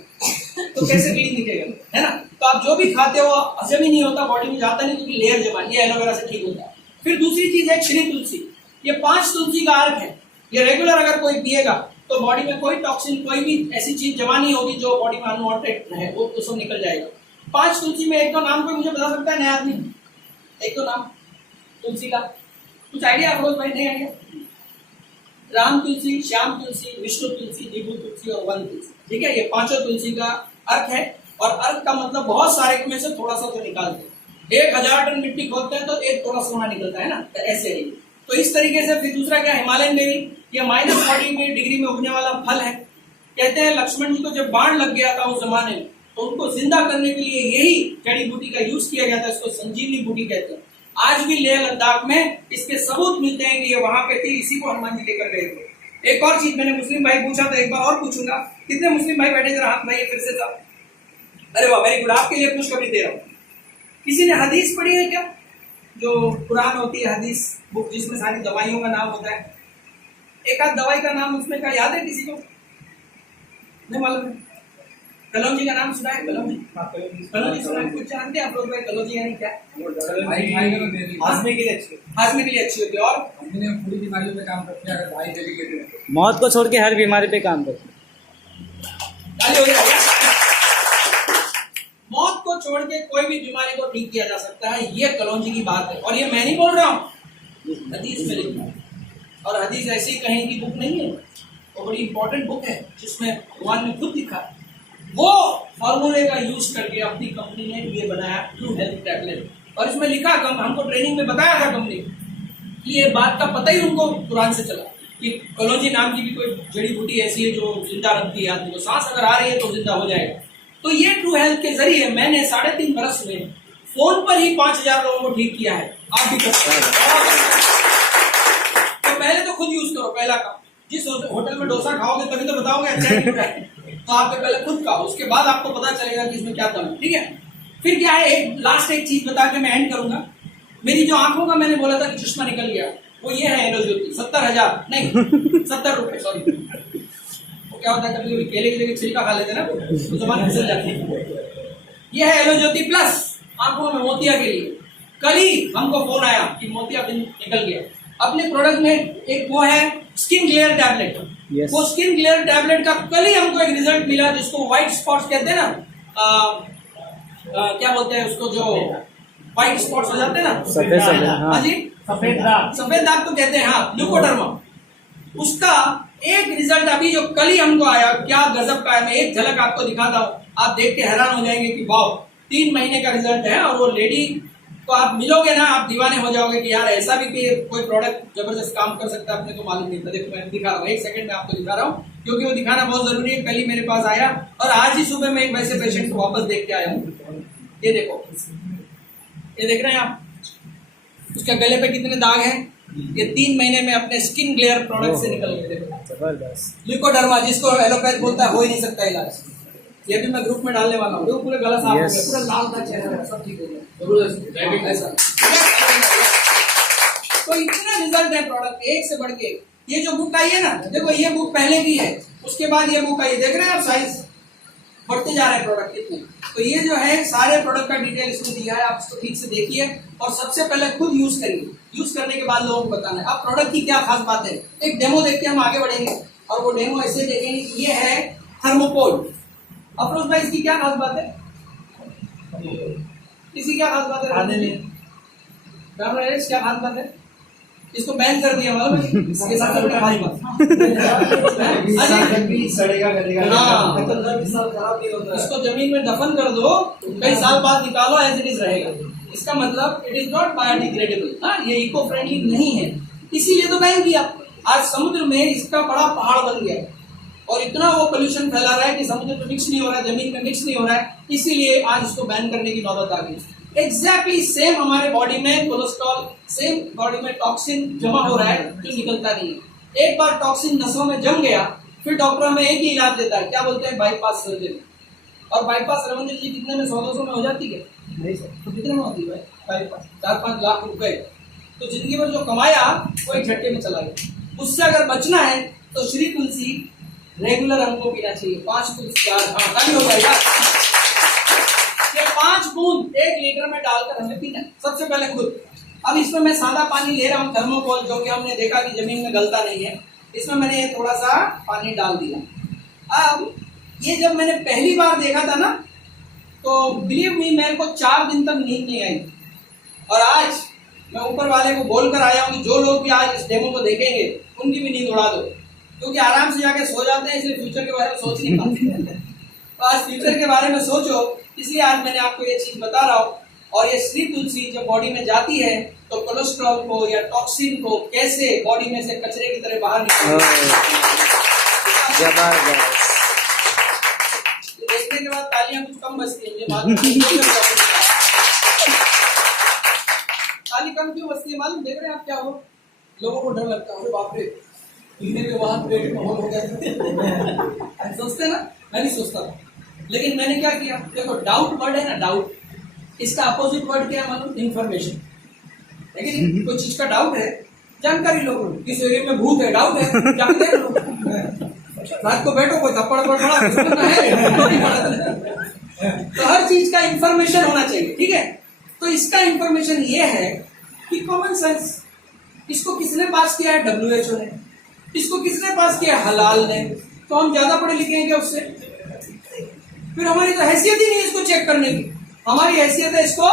तो कैसे क्लीन दिखेगा, है ना? तो आप जो भी खाते हो हजम ही नहीं होता, बॉडी में जाता नहीं, क्योंकि लेयर जमा। ये एलोवेरा से ठीक होता है। फिर दूसरी चीज है श्री तुलसी। ये 5 तुलसी का अर्क है। ये रेगुलर अगर कोई पिएगा तो बॉडी में कोई टॉक्सिन, कोई भी ऐसी चीज जमा नहीं होगी जो बॉडी में अनवांटेड है, वो तो सब निकल जाएगा। 5 तुलसी में एक दो नाम कोई मुझे बता सकता है? नया आदमी एक दो नाम तुलसी का कुछ आइडिया? अफरोज भाई, नहीं आइडिया? राम तुलसी, श्याम तुलसी, विष्णु तुलसी, दिव्य तुलसी और वन तुलसी। ठीक है, ये 5 तुलसी का अर्क है। और अर्क का मतलब बहुत सारे में से थोड़ा सा तो निकालते हैं। 1000 टन मिट्टी खोदते हैं तो एक थोड़ा सोना निकलता है ना, तो ऐसे ही। तो इस तरीके से फिर दूसरा क्या, हिमालयन बेरी। ये -40 डिग्री में उगने वाला फल है। कहते हैं लक्ष्मण जी को जब बाण लग गया था उस जमाने में, तो उनको जिंदा करने के लिए यही जड़ी बूटी का यूज किया गया था। इसको संजीवनी बूटी कहते हैं। आज भी लेह लद्दाख में इसके सबूत मिलते हैं कि ये वहां पे थी, इसी को हनुमान जी लेकर गए थे। एक और चीज मैंने मुस्लिम भाई पूछा तो एक बार और पूछूंगा, कितने मुस्लिम भाई बैठे जरा हाथ भाई फिर से सब? अरे वाह, वेरी गुड, आपके लिए खुशखबरी दे रहा हूँ। किसी ने हदीस पढ़ी है क्या? जो कुरान होती है हदीस बुक, जिसमें सारी दवाइयों का नाम होता है। एक आध दवाई का नाम उसमें का याद है किसी को? नहीं मालूम है? कलौंजी का नाम सुना है? कलौंजी कलौंजी सुना है? कुछ जानते हैं आप लोग भाई कलौंजी यानी क्या? हाजमे के लिए अच्छी हाजमे के लिए अच्छी होती है और हमने पूरी बीमारियों पे काम करते हैं। अगर भाई डेलीकेटेड मौत को छोड़ के हर बीमारी पे काम करते ताली हो जाएगा। मौत को छोड़ के कोई भी बीमारी को ठीक किया जा सकता है, ये कलौंजी की बात है। और ये मैं नहीं बोल रहा हूँ, हदीस में लिखा है। और हदीस ऐसी कहीं की बुक नहीं है, वो बड़ी इंपॉर्टेंट बुक है जिसमें भगवान ने खुद लिखा है। वो फॉर्मूले का यूज करके अपनी कंपनी ने ये बनाया ट्रू हेल्थ टैबलेट। और इसमें लिखा, हमको ट्रेनिंग में बताया था कंपनी कि ये बात का पता ही उनको कुरान से चला कि कलौंजी नाम की भी कोई जड़ी बूटी ऐसी है जो जिंदा रखती है आदमी को, सांस अगर आ रही है तो जिंदा हो जाएगा। तो ये ट्रू हेल्थ के जरिए मैंने 3.5 बरस में फोन पर ही 5000 लोगों को ठीक किया है। आप भी कर सकते हैं। तो पहले तो खुद यूज करो, पहला काम। जिस होटल में डोसा खाओगे तभी तो बताओगे अच्छा है क्यों है, तो आपके पहले खुद खाओ, उसके बाद आपको पता चलेगा कि इसमें क्या दम है। ठीक है, फिर क्या है, एक चीज बता के मैं एंड करूंगा। मेरी जो आंखों का मैंने बोला था कि चश्मा निकल गया, वो ये है एलो ज्योति। 70,000 नहीं 70 रुपए, सॉरी। वो क्या होता है, कभी कभी केले की जगह छिलका खा लेते ना तो जबान फिसल जाती है। ये है एलो ज्योति प्लस आंखों में मोतिया के लिए। कल ही हमको फोन आया कि मोतिया बिन निकल गया। अपने प्रोडक्ट में एक वो है स्किन ग्लेयर टैबलेट। Yes. वो स्किन ग्लेयर टैबलेट का कल ही हमको एक रिजल्ट मिला, जिसको व्हाइट स्पॉट्स कहते हैं ना, क्या बोलते हैं उसको, जो व्हाइट स्पॉट्स हो जाते हैं ना, सफेद सफेद, हाँ जी, सफेद दाग तो कहते हैं, हाँ, ल्यूकोडर्मा। उसका एक रिजल्ट अभी जो कल ही हमको आया, क्या गजब का है। मैं एक झलक आपको दिखाता हूँ, आप देख के हैरान हो जाएंगे कि वाह, 3 महीने का रिजल्ट है। और वो लेडी को आप मिलोगे ना, आप दीवाने हो जाओगे कि यार ऐसा भी कि कोई प्रोडक्ट जबरदस्त काम कर सकता है, अपने को मालूम नहीं था। देखो मैं दिखा रहा हूँ, 1 सेकंड में आपको दिखा रहा हूँ, क्योंकि वो दिखाना बहुत जरूरी है। कल ही मेरे पास आया और आज ही सुबह मैं एक वैसे पेशेंट को वापस देख के आया हूँ। ये देखो, ये देख रहे हैं आप, उसके गले पे कितने दाग हैं। ये 3 महीने में अपने स्किन ग्लेयर प्रोडक्ट से निकल गए। देखो, जबरदस्त। ल्यूकोडर्मा, जिसको एलोपैथ बोलता है, हो ही नहीं सकता इलाज। ये भी मैं ग्रुप में डालने वाला हूँ। पूरे गला साफ हो गया, पूरा लाल था चेहरा, सब ठीक हो गया। ऐसा तो इतना रिजल्ट है प्रोडक्ट, एक से बढ़ के। ये जो बुक आई है ना, देखो ये बुक पहले की है, उसके बाद ये बुक आई, देख रहे हैं आप, साइज बढ़ते जा रहे हैं प्रोडक्ट कितने। तो ये जो है सारे प्रोडक्ट का डिटेल इसमें दिया है, आप इसको ठीक से देखिए और सबसे पहले खुद यूज करिए। यूज करने के बाद लोगों को बताना है। अब प्रोडक्ट की क्या खास बात है, एक डेमो देख के हम आगे बढ़ेंगे। और वो डेमो ऐसे देखेंगे कि ये है थर्मोकोल। अफरोज भाई, इसकी क्या खास बात है, इसकी क्या खास बात है? क्या खास बात है? इसको बैन कर दिया मतलब इसके साथ खास बात सड़ेगा गलेगा। हाँ, इसको जमीन में दफन कर दो, कई साल बाद निकालो, एज इट इज रहेगा। इसका मतलब इट इज नॉट बायोडिग्रेडेबल। हाँ, ये इको फ्रेंडली नहीं है, इसीलिए तो बैन किया। आज समुद्र में इसका बड़ा पहाड़ बन गया और इतना वो पोल्यूशन फैला रहा है कि समुद्र में मिक्स नहीं हो रहा है, जमीन में मिक्स नहीं हो रहा है, इसीलिए आज इसको बैन करने की नौबत आ गई। एग्जैक्टली सेम हमारे बॉडी में कोलेस्ट्रॉल, सेम बॉडी में टॉक्सिन जमा हो रहा है जो निकलता नहीं है। एक बार टॉक्सिन नसों में जम गया, फिर डॉक्टर हमें एक ही इलाज देता है, क्या बोलते हैं, बाईपास सर्जरी। और बाईपास रविंद्र जी कितने में, 100-200 में हो जाती है? नहीं सर। तो कितने में होती है बाईपास? 4-5 लाख रुपए। तो जिंदगी भर जो कमाया वो एक झटके में चला गया। उससे अगर बचना है तो श्री तुलसी रेगुलर हमको पीना चाहिए। 5 तुलसी हो जाएगा। ये 5 बूंद 1 लीटर में डालकर हमें पीना है, सबसे पहले खुद। अब इसमें मैं सादा पानी ले रहा हूँ, थर्मोकोल, जो कि हमने देखा कि जमीन में गलता नहीं है। इसमें मैंने थोड़ा सा पानी डाल दिया। अब ये जब मैंने पहली बार देखा था ना, तो बिलीव मी, मेरे को 4 दिन तक नींद नहीं आई। और आज मैं ऊपर वाले को बोलकर आया हूँ कि जो लोग भी आज इस डेमो को देखेंगे उनकी भी नींद उड़ा दो, क्योंकि आराम से जाके सो जाते हैं, इसलिए फ्यूचर के बारे में सोच नहीं पाते। तो आज फ्यूचर के बारे में सोचो, इसलिए आज मैंने आपको ये चीज बता रहा हूँ। और ये श्री तुलसी जब बॉडी में जाती है तो कोलेस्ट्रॉल को या टॉक्सिन को कैसे बॉडी में से कचरे की तरह बाहर देखने के बाद तालियां कुछ कम बजती है, मुझे मालूम ताली कम क्यों बजती है मालूम? देख रहे हैं आप क्या हो, लोगों को डर लगता है, बाप रे पीने के बाद पेट में हो गया। सोचते ना, मैं भी सोचता था, लेकिन मैंने क्या किया, देखो डाउट वर्ड है ना, डाउट, इसका अपोजिट वर्ड क्या है मालूम? इंफॉर्मेशन। लेकिन कोई चीज का डाउट है, जानकारी लो, किस एरिया में भूत है, डाउट है, जानते हैं लोग। रात को बैठो कोई थप्पड़ पड़ा तो हर चीज का इंफॉर्मेशन होना चाहिए, ठीक है। तो इसका इंफॉर्मेशन ये है कि कॉमन सेंस, इसको किसने पास किया है? WHO ने। इसको किसने पास किया है? हलाल ने। तो हम ज्यादा पढ़े लिखे हैं क्या उससे? फिर हमारी तो हैसियत ही नहीं है इसको चेक करने की। हमारी हैसियत है इसको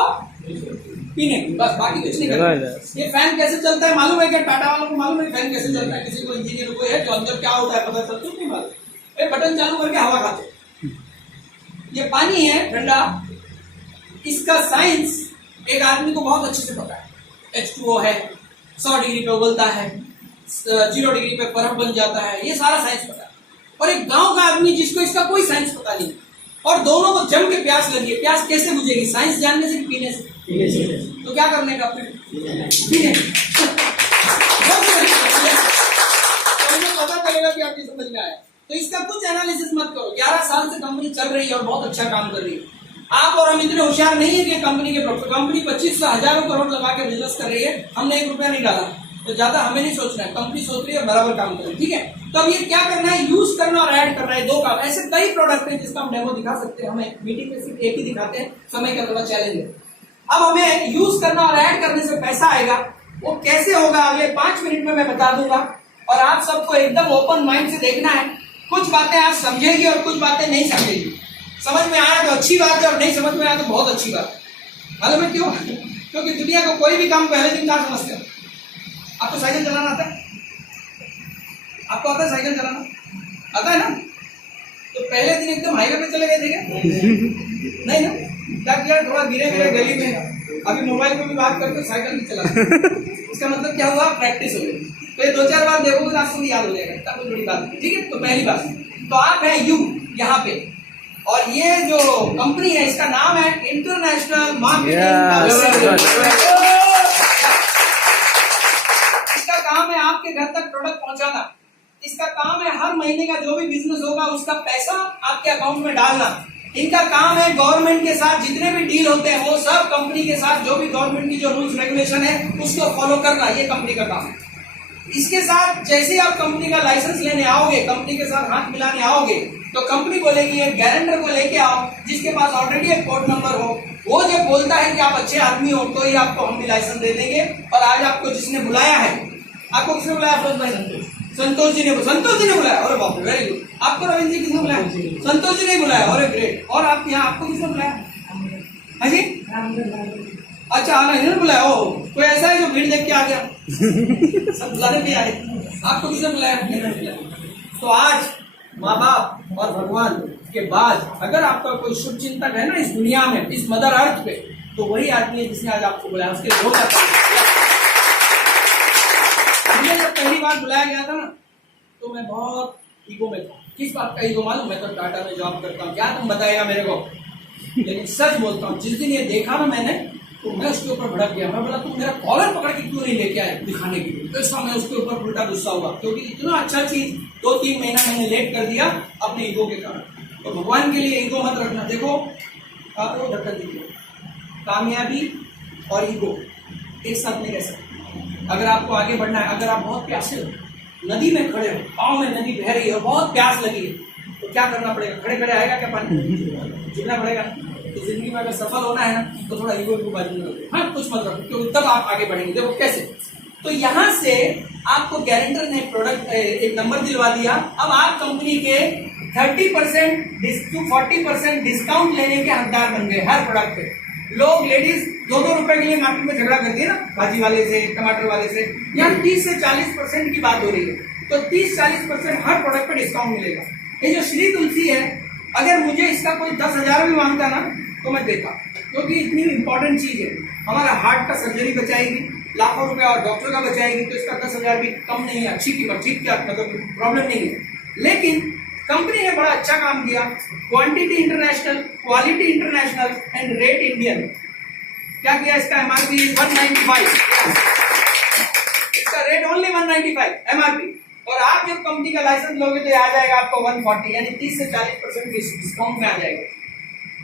पीने की, बस, बाकी कुछ नहीं करना। ये फैन कैसे चलता है मालूम है क्या? टाटा वालों को मालूम है फैन कैसे चलता है? किसी को इंजीनियर को है जो अंदर क्या होता है पता चलता नहीं मालूम। बटन चालू करके हवा खाते। ये पानी है ठंडा, इसका साइंस एक आदमी को बहुत अच्छे से पता है। H2O है, 100 डिग्री पे उबलता है, 0 डिग्री पे बर्फ बन जाता है, ये सारा साइंस पता है। और एक गांव का आदमी जिसको इसका कोई साइंस पता नहीं, और दोनों को जम के प्यास लगी है। प्यास कैसे बुझेगी? साइंस जानने से कि पीने से? तो क्या करने का फिर? पीने। तो पता चलेगा कि आपकी समझ में आया। तो इसका कुछ एनालिसिस मत करो। 11 साल से कंपनी चल रही है और बहुत अच्छा काम कर रही है। आप और हम इतने होशियार नहीं है कि कंपनी के कंपनी 25 हजारों करोड़ लगा के बिजनेस कर रही है, हमने 1 रुपया नहीं डाला। तो ज्यादा हमें नहीं सोचना है, कंपनी सोच रही है बराबर काम करें, ठीक है। तो अब ये क्या करना है? यूज करना और ऐड करना है, 2 काम। ऐसे कई प्रोडक्ट है जिसका हम डेमो दिखा सकते हैं, हमें मीटिंग में सिर्फ एक ही दिखाते हैं, समय का थोड़ा चैलेंज है। अब हमें यूज करना और ऐड करने से पैसा आएगा, वो कैसे होगा अगले 5 मिनट में मैं बता दूंगा। और आप सबको एकदम ओपन माइंड से देखना है। कुछ बातें आप समझेगी और कुछ बातें नहीं समझेगी। समझ में आया तो अच्छी बात है, और नहीं समझ में आया तो बहुत अच्छी बात है। मालूम है क्यों? क्योंकि दुनिया का कोई भी काम पहले दिन कहाँ समझते हैं। आपको साइकिल चलाना आता है? आपको आता है साइकिल चलाना? आता है ना? तो पहले दिन एकदम हाईवे पे चले गए थे क्या? नहीं ना? क्या किया? थोड़ा धीरे धीरे गली में, अभी मोबाइल पे भी बात करके साइकिल नहीं चला। इसका मतलब क्या हुआ? प्रैक्टिस हो गई। तो ये 2-4 बार देखोगे तो आपको याद हो जाएगा, इतना कोई बड़ी बात नहीं, ठीक है। तो पहली बात, तो आप है यू यहाँ पे, और ये जो कंपनी है इसका नाम है इंटरनेशनल मार्केटिंग। इसका काम है आपके घर तक प्रोडक्ट पहुंचाना। इसका काम है हर महीने का जो भी बिजनेस होगा उसका पैसा आपके अकाउंट में डालना। इनका काम है गवर्नमेंट के साथ जितने भी डील होते हैं वो सब कंपनी के साथ जो भी गवर्नमेंट की जो रूल्स रेगुलेशन है उसको फॉलो करना, ये कंपनी का काम है। इसके साथ जैसे आप कंपनी का लाइसेंस लेने आओगे, कंपनी के साथ हाथ मिलाने आओगे, तो कंपनी बोलेगी एक गारंटर को लेके आओ जिसके पास ऑलरेडी एक कोड नंबर हो। वो जब बोलता है कि आप अच्छे आदमी हो तो ही आपको हम भी लाइसेंस दे देंगे। और आज आपको जिसने बुलाया है, आपको किसने बुलाया? अफरोज भाई संतोष जी ने बुलाया। अरे बाप रे, वेरी गुड। आपको रविंद्र जी किसने बुलाया? संतोष जी ने बुलाया। अरे ग्रेट। और आप यहाँ आपको किसने बुलाया? हाँ जी, अच्छा आना इन्होंने बुलाया। ओ, कोई ऐसा है जो भीड़ देख के आ गया? सब बुलाने भी आए। आपको किसने बुलाया? तो आज माँ बाप और भगवान के बाद अगर आपका कोई शुभ चिंतक है ना इस दुनिया में, इस मदर अर्थ पे, तो वही आदमी है जिसने आज आपको बुलाया। उसके बहुत मुझे जब पहली बार बुलाया गया था ना तो मैं बहुत ईगो में था। किस बात का ईगो मालूम? मैं तो टाटा में जॉब करता हूँ, क्या तुम बताएगा मेरे को। लेकिन सच बोलता हूँ, जिस दिन ये देखा ना मैंने तो मैं उसके ऊपर भड़क गया। मैं बोला तुम मेरा कॉलर पकड़ के क्यों नहीं लेके आए दिखाने के लिए? तो इसका मैं उसके ऊपर उल्टा गुस्सा हुआ, क्योंकि इतना अच्छा चीज 2-3 महीना मैंने लेट कर दिया अपने ईगो के कारण। तो भगवान के लिए ईगो मत रखना। देखो आपको धक्का दीजिए, कामयाबी और ईगो एक साथ नहीं रह सकते। अगर आपको आगे बढ़ना है, अगर आप बहुत प्यासे हो, नदी में खड़े हो, पाँव में नदी बह रही है और बहुत प्यास लगी है, तो क्या करना पड़ेगा? खड़े खड़े आएगा क्या पानी? झुकना पड़ेगा। तो जिंदगी में अगर सफल होना है ना तो थोड़ा ईगो को बाजू में रखो, हाँ कुछ मत रखो, क्योंकि तब आप आगे बढ़ेंगे। देखो कैसे। तो यहाँ से आपको गारंटर ने प्रोडक्ट एक नंबर दिलवा दिया। अब आप कंपनी के 30% to 40% डिस्काउंट लेने के हकदार बन गए हर प्रोडक्ट पे। लोग लेडीज 2-2 रुपए के लिए मार्केट में झगड़ा करती है ना, भाजी वाले से, टमाटर वाले से। यहाँ 30 से 40% की बात हो रही है। तो 30-40% हर प्रोडक्ट पे डिस्काउंट मिलेगा। ये जो श्री तुलसी है, अगर मुझे इसका कोई 10,000 भी मांगता ना तो मैं देता, क्योंकि इतनी इंपॉर्टेंट चीज है। हमारा हार्ट का सर्जरी बचाएगी, लाखों रुपया और डॉक्टर का बचाएगी, तो इसका 10,000 भी कम नहीं है। अच्छी कीमत, ठीक क्या मतलब प्रॉब्लम नहीं है। लेकिन कंपनी ने बड़ा अच्छा काम किया। Quantity international, quality international and rate Indian. क्या किया? इसका एमआरपी 195, इसका रेट ओनली 195 एमआरपी। और आप जब कंपनी का लाइसेंस लोगे तो आ जाएगा आपको 140, यानी 30 से 40% डिस्काउंट में आ जाएगा।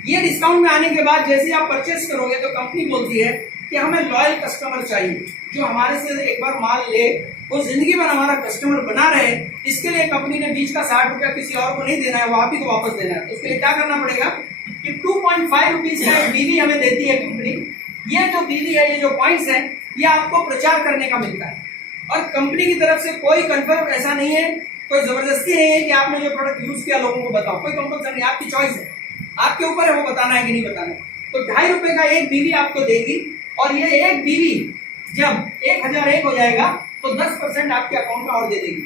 ये डिस्काउंट में आने के बाद जैसे आप परचेस करोगे तो कंपनी बोलती है कि हमें लॉयल कस्टमर चाहिए, जो हमारे से एक बार माल ले वो जिंदगी भर हमारा कस्टमर बना रहे। इसके लिए कंपनी ने बीच का 60 रुपया किसी और को नहीं देना है, वो आप ही को वापस देना है। उसके लिए क्या करना पड़ेगा कि 2.5 रुपीज का एक बीवी हमें देती है कंपनी। ये जो बीवी है, ये जो पॉइंट्स है, ये आपको प्रचार करने का मिलता है। और कंपनी की तरफ से कोई कंफर्म ऐसा नहीं है, कोई जबरदस्ती नहीं है कि आपने जो प्रोडक्ट यूज किया लोगों को बताओ, कोई कंपल्सन नहीं, आपकी चॉइस है, आपके ऊपर है वो बताना है कि नहीं बताना है। तो 2.5 रुपए का एक बीवी आपको देगी, और ये एक बीवी जब 1001 हो जाएगा तो 10% आपके अकाउंट में और दे देगी।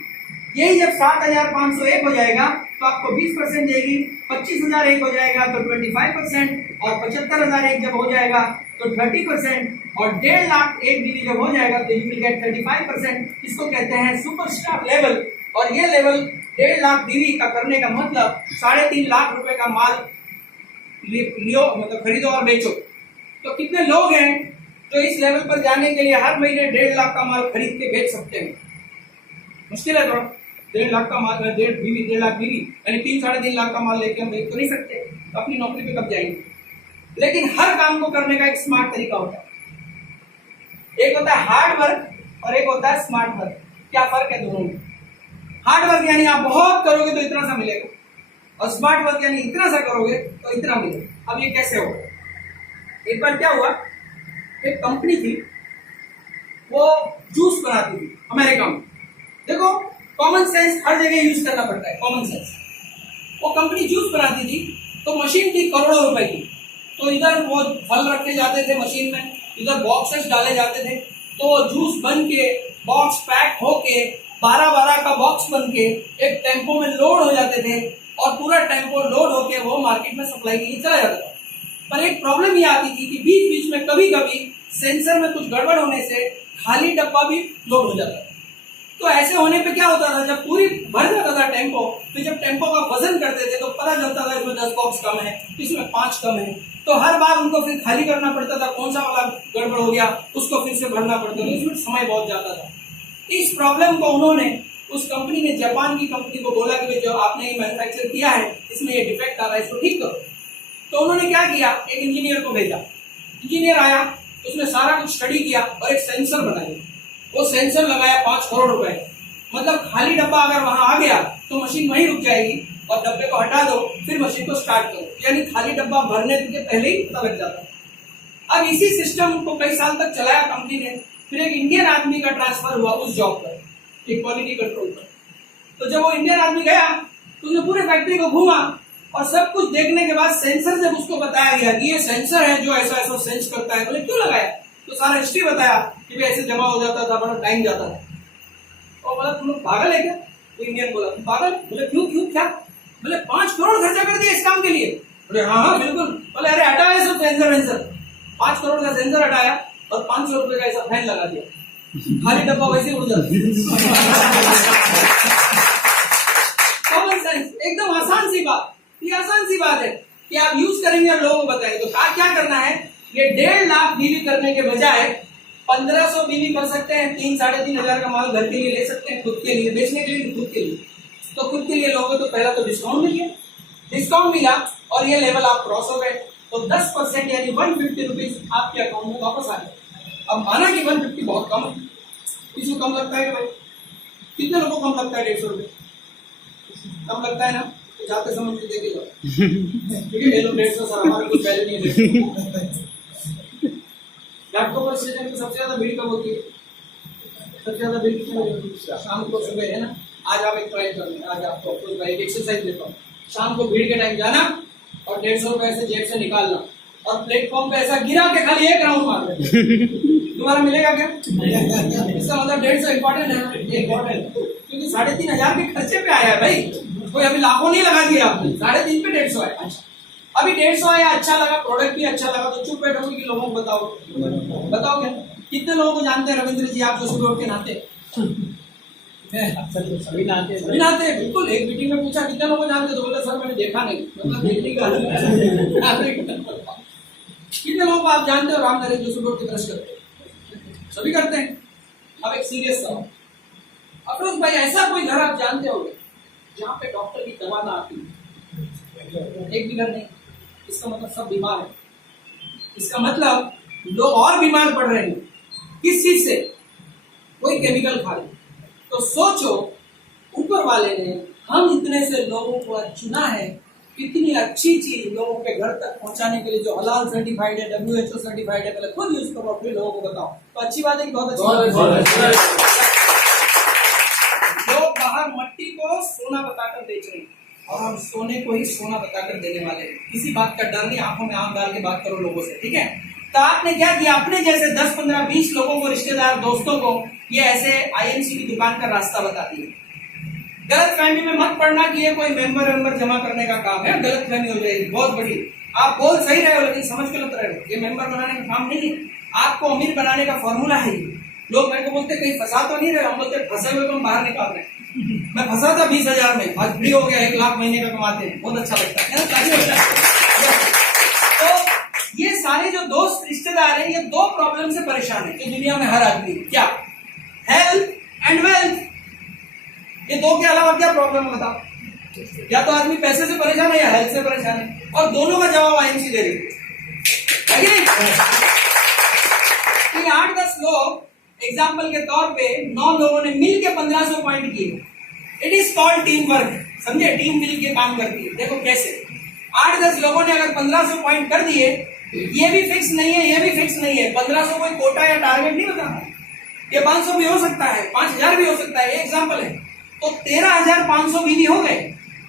यही जब 7501 हो जाएगा तो आपको 20% देगी, 25,001 हो जाएगा तो 25%, और 75,001 जब हो जाएगा तो 30%, और 1.5 लाख एक बीवी जब हो जाएगा तो यू विल गेट 35%। इसको कहते हैं सुपरस्टार लेवल। और ये लेवल 1.5 लाख बीवी का करने का मतलब 3.5 लाख रुपए का माल लियो, मतलब खरीदो और बेचो। तो कितने लोग हैं जो इस लेवल पर जाने के लिए हर महीने 1.5 लाख का माल खरीद के बेच सकते हैं? मुश्किल है थोड़ा। 1.5 लाख का माल, 1.5 लाख बीवी, यानी 3-3.5 लाख का माल लेके हम बेच तो नहीं सकते, तो अपनी नौकरी पे कब जाएंगे? लेकिन हर काम को करने का एक स्मार्ट तरीका होता है। एक होता है हार्ड वर्क और एक होता है स्मार्ट वर्क। क्या फर्क है दोनों में? हार्ड वर्क यानी आप बहुत करोगे तो इतना सा मिलेगा, और स्मार्ट वर्क यानी इतना सा करोगे तो इतना मिलेगा। अब ये कैसे होगा? एक बार क्या हुआ, एक कंपनी थी, वो जूस बनाती थी अमेरिका में। देखो, कॉमन सेंस हर जगह यूज करना पड़ता है, कॉमन सेंस। वो कंपनी जूस बनाती थी, तो मशीन थी करोड़ों रुपए की। तो इधर वो फल रखे जाते थे मशीन में, इधर बॉक्सेस डाले जाते थे, तो जूस बन के बॉक्स पैक होके 12-12 का बॉक्स बन के एक टेम्पो में लोड हो जाते थे, और पूरा टेम्पो लोड होके वो मार्केट में सप्लाई के लिए चला जाता था। पर एक प्रॉब्लम ये आती थी कि बीच बीच में कभी कभी सेंसर में कुछ गड़बड़ होने से खाली डब्बा भी लोड हो जाता था। तो ऐसे होने पे क्या होता था, जब पूरी भर जाता था टेम्पो, तो जब टेम्पो का वजन करते थे तो पता चलता था इसमें 10 बॉक्स कम है, इसमें 5 कम है। तो हर बार उनको फिर खाली करना पड़ता था, कौन सा वाला गड़बड़ हो गया उसको फिर से भरना पड़ता था, इसमें समय बहुत जाता था। इस प्रॉब्लम को उन्होंने, उस कंपनी ने जापान की कंपनी को बोला कि जो आपने ये मैन्युफैक्चर किया है इसमें ये डिफेक्ट आ रहा है, इसको ठीक करो। तो उन्होंने क्या किया, एक इंजीनियर को भेजा। इंजीनियर आया, उसने सारा कुछ स्टडी किया और एक सेंसर बनाया। वो सेंसर लगाया 5 करोड़ रुपए, मतलब खाली डब्बा अगर वहां आ गया तो मशीन वहीं रुक जाएगी, और डब्बे को हटा दो, फिर मशीन को स्टार्ट करो, यानी खाली डब्बा भरने के पहले ही पता लग जाता है। अब इसी सिस्टम को कई साल तक चलाया कंपनी ने। फिर एक इंडियन आदमी का ट्रांसफर हुआ उस जॉब पर, एक क्वालिटी कंट्रोल पर। तो जब वो इंडियन आदमी गया तो उसने पूरे फैक्ट्री को घूमा, और सब कुछ देखने के बाद सेंसर जब उसको बताया गया कि ये सेंसर है जो ऐसा ऐसा सेंस करता है, तो क्यों लगाया, तो सारा हिस्ट्री बताया कि भी ऐसे जमा हो जाता था, बड़ा टाइम जाता था। और बोला तुम लोग पागल है क्या? तो इंडियन बोला तुम पागल? बोले क्यों क्यों क्या? बोले 5 करोड़ खर्चा कर दिया इस काम के लिए। बोले हाँ हाँ बिल्कुल। बोले अरे हटाया सब सेंसर 5 करोड़ का सेंसर हटाया और 500 रुपए का ऐसा फैन लगा दिया, खाली डब्बा वैसे उड़ जाता। कॉमन सेंस, एकदम आसान सी बात। ये आसान सी बात है कि आप यूज करेंगे और लोगों को बताएंगे। तो क्या करना है, ये 1.5 लाख बीवी करने के बजाय 1500 बीवी कर सकते हैं। 3-3.5 हजार का माल घर के लिए ले सकते हैं, खुद के लिए बेचने के लिए, खुद के लिए। तो खुद के लिए लोगों तो पहला तो डिस्काउंट मिला और ये लेवल आप क्रॉस हो गए, तो 10% यानी 150 रुपीज आपके अकाउंट में वापस आ गए। अब माना कि 150 बहुत कम है, किसी को कम लगता है कि भाई कितने लोगों को कम लगता है? 150 रुपये कम लगता है ना? तो जाते समय मुझे देखे जाओ, क्योंकि ये लोग 150 सर हमारे कुछ वैल्यू नहीं है। लैपटॉप पर स्टेशन में सबसे ज्यादा भीड़ कब होती है? सबसे ज्यादा भीड़ कितने बजे होती है? शाम को, सुबह, है ना। आज आप एक ट्राई कर लें, आज आपको एक एक्सरसाइज देता हूँ। शाम को भीड़ के टाइम जाना और 150 रुपए ऐसे जेब से निकालना और प्लेटफॉर्म पे ऐसा गिरा के खाली एक राउंड मार देना। तुम्हारा मिलेगा क्या? इसका मतलब 150 इंपॉर्टेंट है, इंपॉर्टेंट, क्योंकि 3.5 हजार के खर्चे पे आया है भाई। कोई अभी लाखों नहीं लगा दिया आपने, 3.5 पे 150 है। अभी 150 आया, अच्छा लगा, प्रोडक्ट भी अच्छा लगा, तो चुप बैठोगे कि लोगों को बताओगे? कितने लोगों को जानते हैं रविंद्र जी आप जो शुरू के नाते? सभी नाते हैं बिल्कुल। एक मीटिंग में पूछा कितने लोगों को जानते, तो बोला सर मैंने देखा नहीं, मतलब देखने का कितने लोगों को आप जानते हो राम नरेंद्र जोशी रोड की दर्श करते? सभी करते हैं। अब एक सीरियस सवाल, अफरोज भाई, ऐसा कोई घर आप जानते होंगे जहाँ पे डॉक्टर की दवा ना आती? एक भी घर नहीं। इसका मतलब सब बीमार है। इसका मतलब लोग और बीमार पड़ रहे हैं। किस चीज से? कोई केमिकल खा रहे। तो सोचो, ऊपर वाले ने हम इतने से लोगों को चुना है, कितनी अच्छी चीज लोगों के घर तक पहुंचाने के लिए, जो हलाल सर्टिफाइड है, WHO सर्टिफाइड है। पहले खुद यूज करो, फिर लोगों को बताओ। तो अच्छी बात है कि बहुत अच्छी बात है। लोग बाहर मट्टी को सोना बताकर बेच रहे हैं और हम सोने को ही सोना बताकर देने वाले हैं। किसी बात का डर नहीं, आंखों में आंख डाल के बात करो लोगों से, ठीक है? तो आपने क्या किया? अपने जैसे 10, 15, 20 लोगों को, रिश्तेदार, दोस्तों को ये ऐसे IMC की दुकान का रास्ता बता दिया। गलत फहमी में मत पड़ना कि ये कोई मेंबर जमा करने का काम है। गलत फहमी हो जाएगी बहुत बड़ी। आप बोल सही रहे हो लेकिन समझ गलत रहे हो। ये मेंबर बनाने का काम नहीं है, आपको अमीर बनाने का फॉर्मूला है। लोग मेरे को बोलते कहीं फंसा तो नहीं रहे? हम बोलते फंसे हुए को हम बाहर निकाल रहे हैं। मैं फंसा था 20,000 में, आज फ्री हो गया, 1 लाख महीने का कमाते हैं। बहुत अच्छा लगता है। तो ये सारे जो दोस्त रिश्तेदार हैं, ये 2 प्रॉब्लम से परेशान है कि दुनिया में हर आदमी। क्या? Health and wealth. ये 2 के अलावा क्या प्रॉब्लम है बताओ? या तो आदमी पैसे से परेशान है या हेल्थ से परेशान है, और दोनों का जवाब IMC दे रही है। 8-10 लोग एग्जाम्पल के तौर पे 9 लोगों ने मिल के 1500 पॉइंट किए। It is called team work. समझे? टीम मिल के काम करती है। देखो कैसे 8-10 लोगों ने अगर 1500 पॉइंट कर दिए, ये भी फिक्स नहीं है, ये भी फिक्स नहीं है। 1500 कोई कोटा या टारगेट नहीं बताना। ये 500 भी हो सकता है, 5000 भी हो सकता है। ये एग्जाम्पल है। तो 13,500 बीवी हो गए।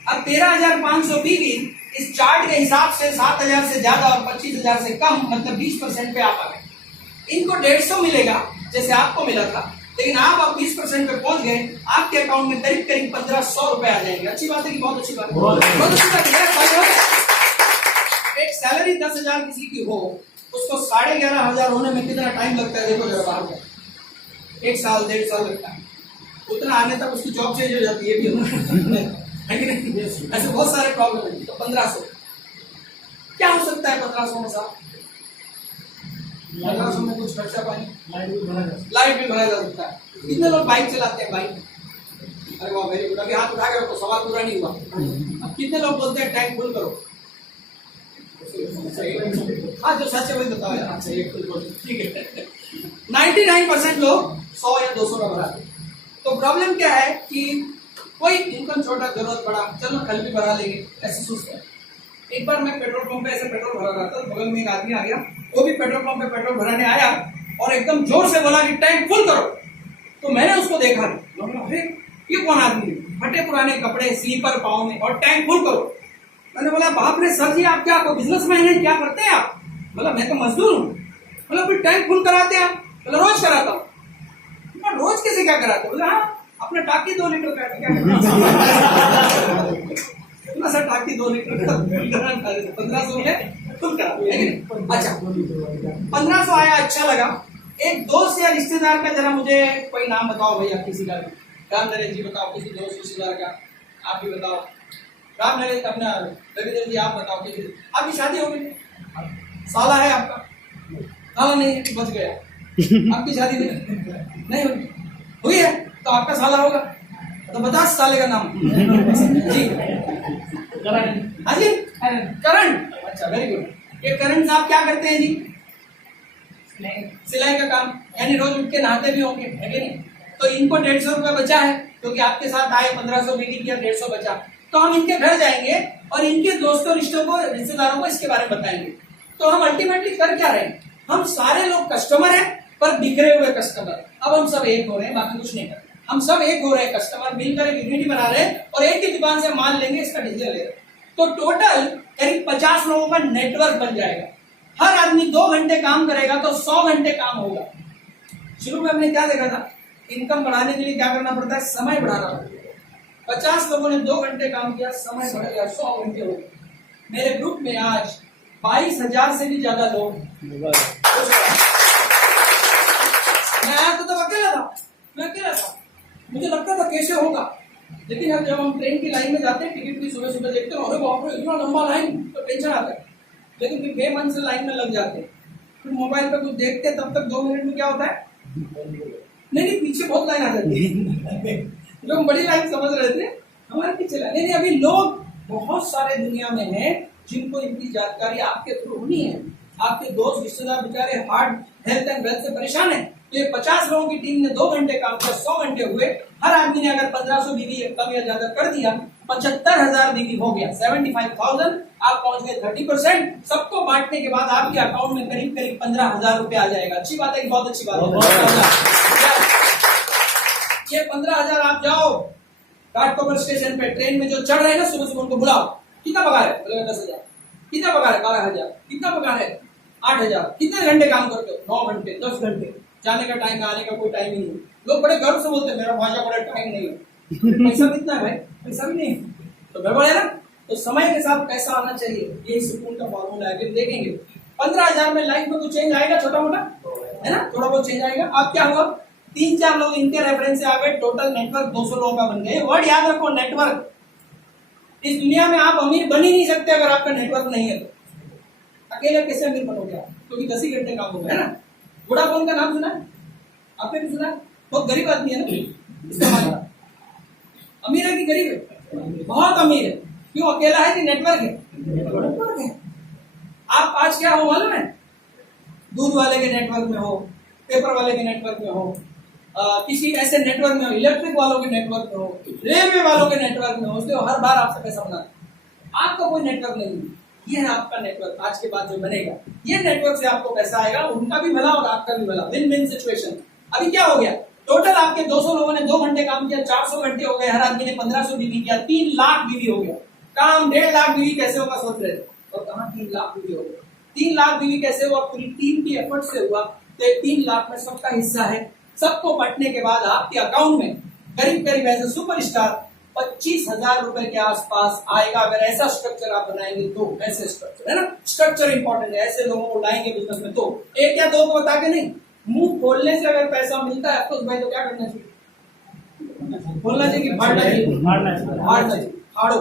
अब 13,500 बीवी इस चार्ट के हिसाब से 7,000 से ज्यादा और 25,000 से कम, मतलब 20% पे आप आ गए। इनको 150 मिलेगा जैसे आपको मिला था, लेकिन आप 20% पे पहुंच गए। आपके अकाउंट में करीब 1,500 रुपए आ जाएंगे। अच्छी बात है कि बहुत अच्छी बात है? बहुत अच्छी बात है। एक सैलरी 10,000 किसी की हो, उसको 11,500 होने में कितना टाइम लगता है? देखो जरा बाहर जाए। 1 साल 1.5 साल लगता है। उतना आने तक उसकी जॉब चेंज हो जाती है, भी है कि नहीं? ऐसे बहुत सारे प्रॉब्लम है। तो 1500 क्या हो सकता है? 1500 में साहब 1500 में कुछ खर्चा पानी, लाइट भी भरा जा सकता है। कितने लोग बाइक चलाते हैं? बाइक, अरे वाह, वेरी गुड। अभी हाथ उठा के रखो, सवाल पूरा नहीं हुआ। अब कितने लोग बोलते हैं टैंक फुल करो? हाँ, जो सच है वही बताओ यार। अच्छा, ये ठीक है। 99% लोग 100 या 200 का भराते। तो प्रॉब्लम क्या है कि कोई इनकम छोटा, जरूरत बड़ा, चलो कल भी भरा लेंगे, ऐसे सोचते हैं। एक बार मैं पेट्रोल पंप पे ऐसे पेट्रोल भरा रहा था, बगल में एक आदमी आ गया। वो भी पेट्रोल पंप पे पेट्रोल भराने आया और एकदम जोर से बोला कि टैंक फुल करो। तो मैंने उसको देखा, अरे ये कौन आदमी है? फटे पुराने कपड़े, स्लीपर पाँव में, और टैंक फुल करो। मैंने बोला बाप रे सर जी, आप क्या बिजनेसमैन हैं? क्या करते हैं आप? बोला मैं तो मजदूर हूँ। बोला फिर टैंक फुल कराते हैं आप? बोला रोज कराता हूँ। रोज कैसे क्या कराते? बोला हाँ, अपने टाकी 2 लीटर का क्या सर, टाकी 2 लीटर 1500 में फुल करा। अच्छा, 1500 आया, अच्छा लगा। एक दोस्त या रिश्तेदार का, जरा मुझे कोई नाम बताओ भैया, किसी का। राम नरेश जी बताओ, किसी दोस्त रिश्तेदार का। आप भी बताओ। राम नरेश, अपना रविंद्र जी आप बताओ। किसी आपकी शादी हो गई? साला है आपका? साला नहीं, बच गया। आपकी शादी नहीं हुई है तो आपका साला होगा। तो बता साले का नाम जी। हाँ जी, करण। अच्छा, वेरी गुड। ये करण साहब क्या करते हैं जी? सिलाई का काम, यानी रोज उठ के नहाते भी होंगे, है कि नहीं? तो इनको 150 रुपया बचा है, क्योंकि आपके साथ आए, 1500 बीवी किया, 150 बचा। तो हम इनके घर जाएंगे और इनके दोस्तों, रिश्तेदारों को इसके बारे में बताएंगे। तो हम अल्टीमेटली कर क्या रहे हैं? हम सारे लोग कस्टमर हैं, पर बिखरे हुए कस्टमर। अब हम सब एक हो रहे हैं, बाकी कुछ नहीं कर रहे। हम सब एक हो रहे हैं, कस्टमर मिलकर एक यूनिटी बना रहे हैं और एक ही दुकान से माल लेंगे, इसका डिसीजन ले रहे हैं। तो टोटल करीब 50 लोगों का नेटवर्क बन जाएगा। हर आदमी 2 घंटे काम करेगा तो 100 घंटे काम होगा। शुरू में हमने क्या देखा था? इनकम बढ़ाने के लिए क्या करना पड़ता है? समय बढ़ाना पड़ता है। 50 लोगों ने 2 घंटे काम किया, समय बढ़ गया, 100 घंटे हो गए। मेरे ग्रुप में आज 22,000 से भी ज्यादा लोग। मैं आया तो तब अकेला था, मैं अकेला था। मुझे लगता था कैसे होगा, लेकिन अब जब हम ट्रेन की लाइन में जाते हैं, टिकट की सुबह सुबह देखते हैं, अरे बाप रे इतना लंबा लाइन, तो टेंशन आता है। लेकिन फिर बेमन से लाइन में लग जाते हैं, फिर मोबाइल पे कुछ देखते हैं, तब तक 2 मिनट में क्या होता है? नहीं, पीछे बहुत लाइन आ जाती है। जो हम बड़ी लाइन समझ रहे थे, हमारे पीछे लाइन नहीं। अभी लोग बहुत सारे दुनिया में हैं जिनको इनकी जानकारी आपके थ्रू होनी है। आपके दोस्त रिश्तेदार बेचारे हार्ट हेल्थ एंड वेल्थ से परेशान है, तो ये 50 लोगों की टीम ने 2 घंटे काम किया, 100 घंटे हुए। हर आदमी ने अगर 1500 बीवी कम या ज्यादा कर दिया, 75,000 बीवी हो गया, 75,000। आप पहुंच गए 30%। सबको बांटने के बाद आपके अकाउंट में करीब करीब 15,000 रुपए आ जाएगा। अच्छी बात है कि बहुत अच्छी बात है? ये 15,000 आप जाओ घाटकोपर स्टेशन पे ट्रेन में जो चढ़ रहे हैं ना, सुबह सुबह उनको बुलाओ, कितना पगार है? बोले 10,000। कितना पगार है? 12,000। कितना पगार है? 8,000। कितने घंटे काम करते हो? 9 घंटे, 10 घंटे। जाने का टाइम, आने का कोई टाइम ही नहीं। लोग बड़े गर्व से बोलते हैं मेरा भाषा बड़ा टाइम नहीं है। पैसा कितना है भाई? पैसा भी नहीं, तो गड़बड़ है ना। तो समय के साथ पैसा आना चाहिए, यही सुकून का फॉर्मूला है। फिर देखेंगे 15,000 में लाइफ में कुछ चेंज आएगा, छोटा मोटा है ना, थोड़ा बहुत चेंज आएगा। अब क्या हुआ, 3-4 लोग इनके रेफरेंस से आ गए, टोटल नेटवर्क 200 लोगों का बन गए। वर्ड याद रखो, नेटवर्क। इस दुनिया में आप अमीर बन ही नहीं सकते अगर आपका नेटवर्क नहीं है तो। अकेले कैसे अमीर बनोगे आप? क्योंकि 10 ही घंटे काम होगा, है ना। वोडाफोन का नाम सुना है आपने? भी सुना है? बहुत गरीब आदमी है ना, इसका मतलब अमीर है कि गरीब है? बहुत अमीर है। क्यों? अकेला है कि नेटवर्क है? नेटवर्क है। आप आज क्या हो मालूम है? दूध वाले के नेटवर्क में हो, पेपर वाले के नेटवर्क में हो, किसी ऐसे नेटवर्क में हो, इलेक्ट्रिक वालों के नेटवर्क में हो, रेलवे वालों के नेटवर्क में हो, उसके हर बार आपसे पैसा बनाते। आपका कोई नेटवर्क नहीं है, ये है आपका नेटवर्क। आज के बाद जो बनेगा, ये नेटवर्क से आपको पैसा आएगा, उनका भी भला और आपका भी भला, विन विन सिचुएशन। अभी क्या हो गया, टोटल आपके 200 लोगों ने 2 घंटे काम किया, 400 घंटे हो गए, हर आदमी ने 1500 बीवी किया, 3 लाख बीवी हो गया। काम 1.5 लाख बीवी कैसे होगा सोच रहे थे, और कहाँ 3 लाख बीवी हो गया। 3 लाख बीवी कैसे हुआ? पूरी टीम की एफर्ट से हुआ। तो 3 लाख में सबका हिस्सा है। सबको बंटने के बाद आपके अकाउंट में करीब करीब ऐसे सुपरस्टार 25,000 रुपए के आसपास आएगा। अगर ऐसा स्ट्रक्चर आप बनाएंगे तो, ऐसे स्ट्रक्चर है ना, स्ट्रक्चर इंपॉर्टेंट है। ऐसे लोगों को लाएंगे बिजनेस में तो एक या दो को बता के नहीं, मुंह खोलने से अगर पैसा मिलता है आपको भाई, तो क्या करना चाहिए? खोलना चाहिए कि फाड़ना चाहिए? फाड़ना चाहिए। फाड़ो,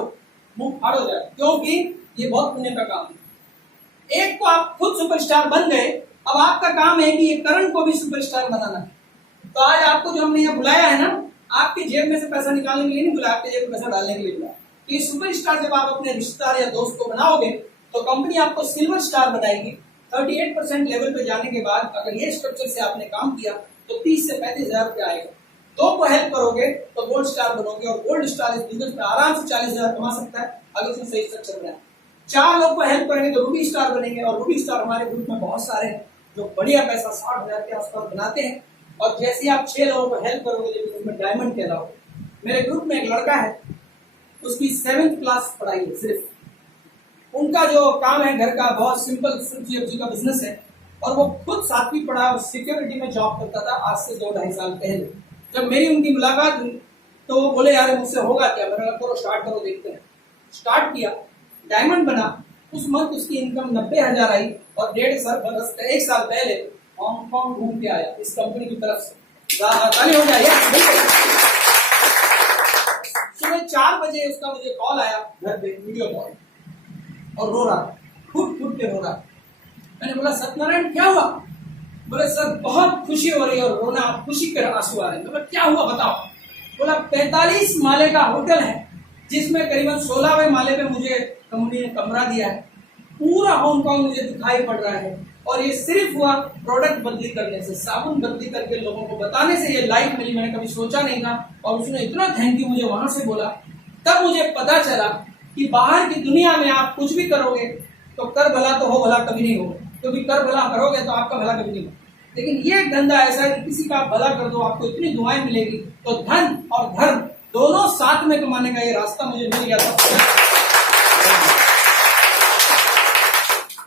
मुंह फाड़ो जाए, क्योंकि ये बहुत पुण्य का काम है। एक को आप खुद सुपरस्टार बन गए, अब आपका काम है कि ये करण को भी सुपरस्टार बनाना है। तो आज आपको जो हमने यहाँ बुलाया है ना, आपकी जेब में से पैसा निकालने के लिए नहीं बुलाया, आपके जेब में पैसा डालने के लिए बुलाया। तो ये सुपरस्टार जब आप अपने रिश्तेदार या दोस्त को बनाओगे तो कंपनी आपको सिल्वर स्टार बनाएगी। 38% लेवल पे जाने के बाद अगर ये स्ट्रक्चर से आपने काम किया तो 30 से 35,000 रुपया आएगा। 2 को हेल्प करोगे तो गोल्ड स्टार बनोगे, और गोल्ड स्टार इस बिजनेस में आराम से 40,000 कमा सकता है अगर उसने सही स्ट्रक्चर बनाया। 4 लोग को हेल्प करेंगे तो रूबी स्टार बनेंगे, और रूबी स्टार हमारे ग्रुप में बहुत सारे हैं जो बढ़िया पैसा 60,000 के आसपास बनाते हैं। और जैसे आप 6 लोगों को हेल्प करोगे तो उसमें डायमंड कहलाओगे। मेरे ग्रुप में एक लड़का है, उसकी 7th क्लास पढ़ाई है सिर्फ। उनका जो काम है घर का, बहुत सिंपल सब्जी का बिजनेस है, और वो खुद 7वीं पढ़ा, सिक्योरिटी में जॉब करता था आज से 2-2.5 साल पहले। जब मेरी उनकी मुलाकात हुई तो वो बोले यार मुझसे होगा क्या? मैंने कहा करो, स्टार्ट करो, देखते हैं। स्टार्ट किया, डायमंड बना। उस मंथ उसकी इनकम 90,000 आई, और 1 साल पहले हांगकांग घूम के आया इस कंपनी की तरफ से। ताली हो जाए। सुबह 4 बजे उसका मुझे कॉल आया घर पे, वीडियो कॉल, और रो रहा, फूट फूट के रो रहा। मैंने बोला सत्यनारायण क्या हुआ? बोले सर बहुत खुशी हो रही है, और रोना, खुशी के आंसू आ रहे हैं। बोला क्या हुआ बताओ? बोला 45 माले का होटल है, जिसमें करीबन 16वें माले पे मुझे कंपनी ने कमरा दिया है। पूरा हांगकांग मुझे दिखाई पड़ रहा है, और ये सिर्फ हुआ प्रोडक्ट बदली करने से, साबुन बदली करके लोगों को बताने से ये लाइफ मिली। मैंने कभी सोचा नहीं था, और उसने इतना थैंक यू मुझे वहां से बोला। तब मुझे पता चला कि बाहर की दुनिया में आप कुछ भी करोगे तो कर भला तो हो, भला कभी नहीं होगा, क्योंकि कर भला करोगे तो आपका भला कभी नहीं होगा। लेकिन ये धंधा ऐसा है कि किसी का भला कर दो, आपको इतनी दुआएं मिलेगी। तो धन और धर्म दोनों साथ में कमाने का ये रास्ता मुझे मिल गया था।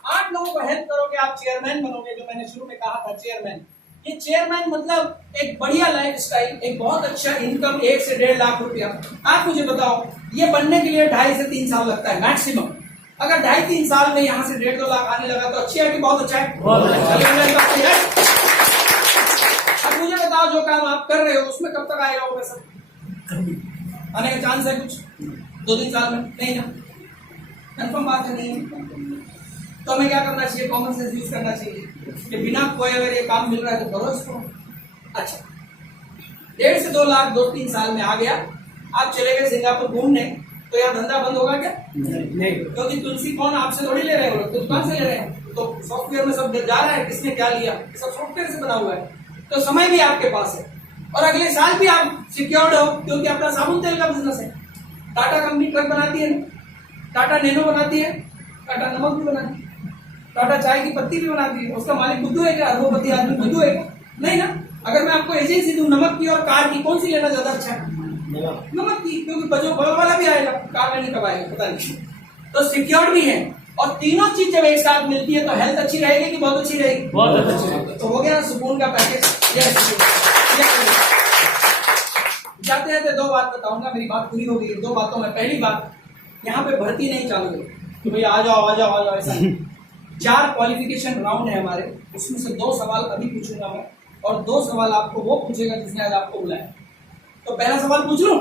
8 लोगों को हेल्प करोगे, आप चेयरमैन बनोगे। जो मैंने शुरू में कहा था चेयरमैन, ये चेयरमैन मतलब एक बढ़िया लाइफ स्टाइल, एक बहुत अच्छा इनकम, 1 से 1.5 लाख रुपया। आप मुझे बताओ, ये बनने के लिए 2.5 से 3 साल लगता है मैक्सिमम। अगर 2.5-3 साल में यहाँ से 1.5-2 लाख आने लगा तो अच्छी है कि बहुत अच्छा है? बहुत अच्छा। अब मुझे बताओ, जो काम आप कर रहे हो उसमें कब तक आएगा वो पैसा? आने का चांस है कुछ 2-3 साल में? नहीं ना, कंफर्म बात है, नहीं है। तो हमें क्या करना चाहिए? कॉमन सेंस यूज करना चाहिए कि बिना कोई अगर ये काम मिल रहा है तो करो इसको। अच्छा, 1.5 से 2 लाख 2-3 साल में आ गया। आप चले गए सिंगापुर घूमने, तो यार धंधा बंद होगा क्या? नहीं, क्योंकि तुलसी कौन आपसे थोड़ी ले रहे हो, तो दुकान से ले रहे हैं। तो सॉफ्टवेयर में सब जा रहा है, किसने क्या लिया, ये सब सॉफ्टवेयर से बना हुआ है। तो समय भी आपके पास है और अगले साल भी आप सिक्योर्ड हो, क्योंकि अपना साबुन तेल का बिजनेस है। टाटा कंपनी ट्रक बनाती है, टाटा नैनो बनाती है, टाटा नमक भी बनाती है, टाटा चाय की पत्ती भी बनाती है। उसका मालिक बुद्धू है क्या? अरबोपति आदमी बुद्धू है क्या? नहीं ना। अगर मैं आपको एजेंसी दूं नमक की और कार की, कौन सी लेना ज्यादा अच्छा है? नमक की, क्योंकि बजो बगल वाला भी आएगा, कार लेने कब आएगा पता नहीं। तो सिक्योर्ड भी है और तीनों चीज जब एक साथ मिलती है तो हेल्थ अच्छी रहेगी कि बहुत अच्छी रहेगी? बहुत अच्छी। तो हो गया ना सुकून का पैकेज। जाते जाते दो बात बताऊंगा, मेरी बात पूरी हो गई। दो बातों में पहली बात, यहाँ पे भर्ती नहीं चालू है कि भैया आ जाओ आ जाओ आ जाओ, ऐसा नहीं। 4 क्वालिफिकेशन राउंड है हमारे, उसमें से 2 सवाल अभी पूछूंगा मैं और 2 सवाल आपको वो पूछेगा जिसने आज आपको बुलाया। तो पहला सवाल पूछ लूं?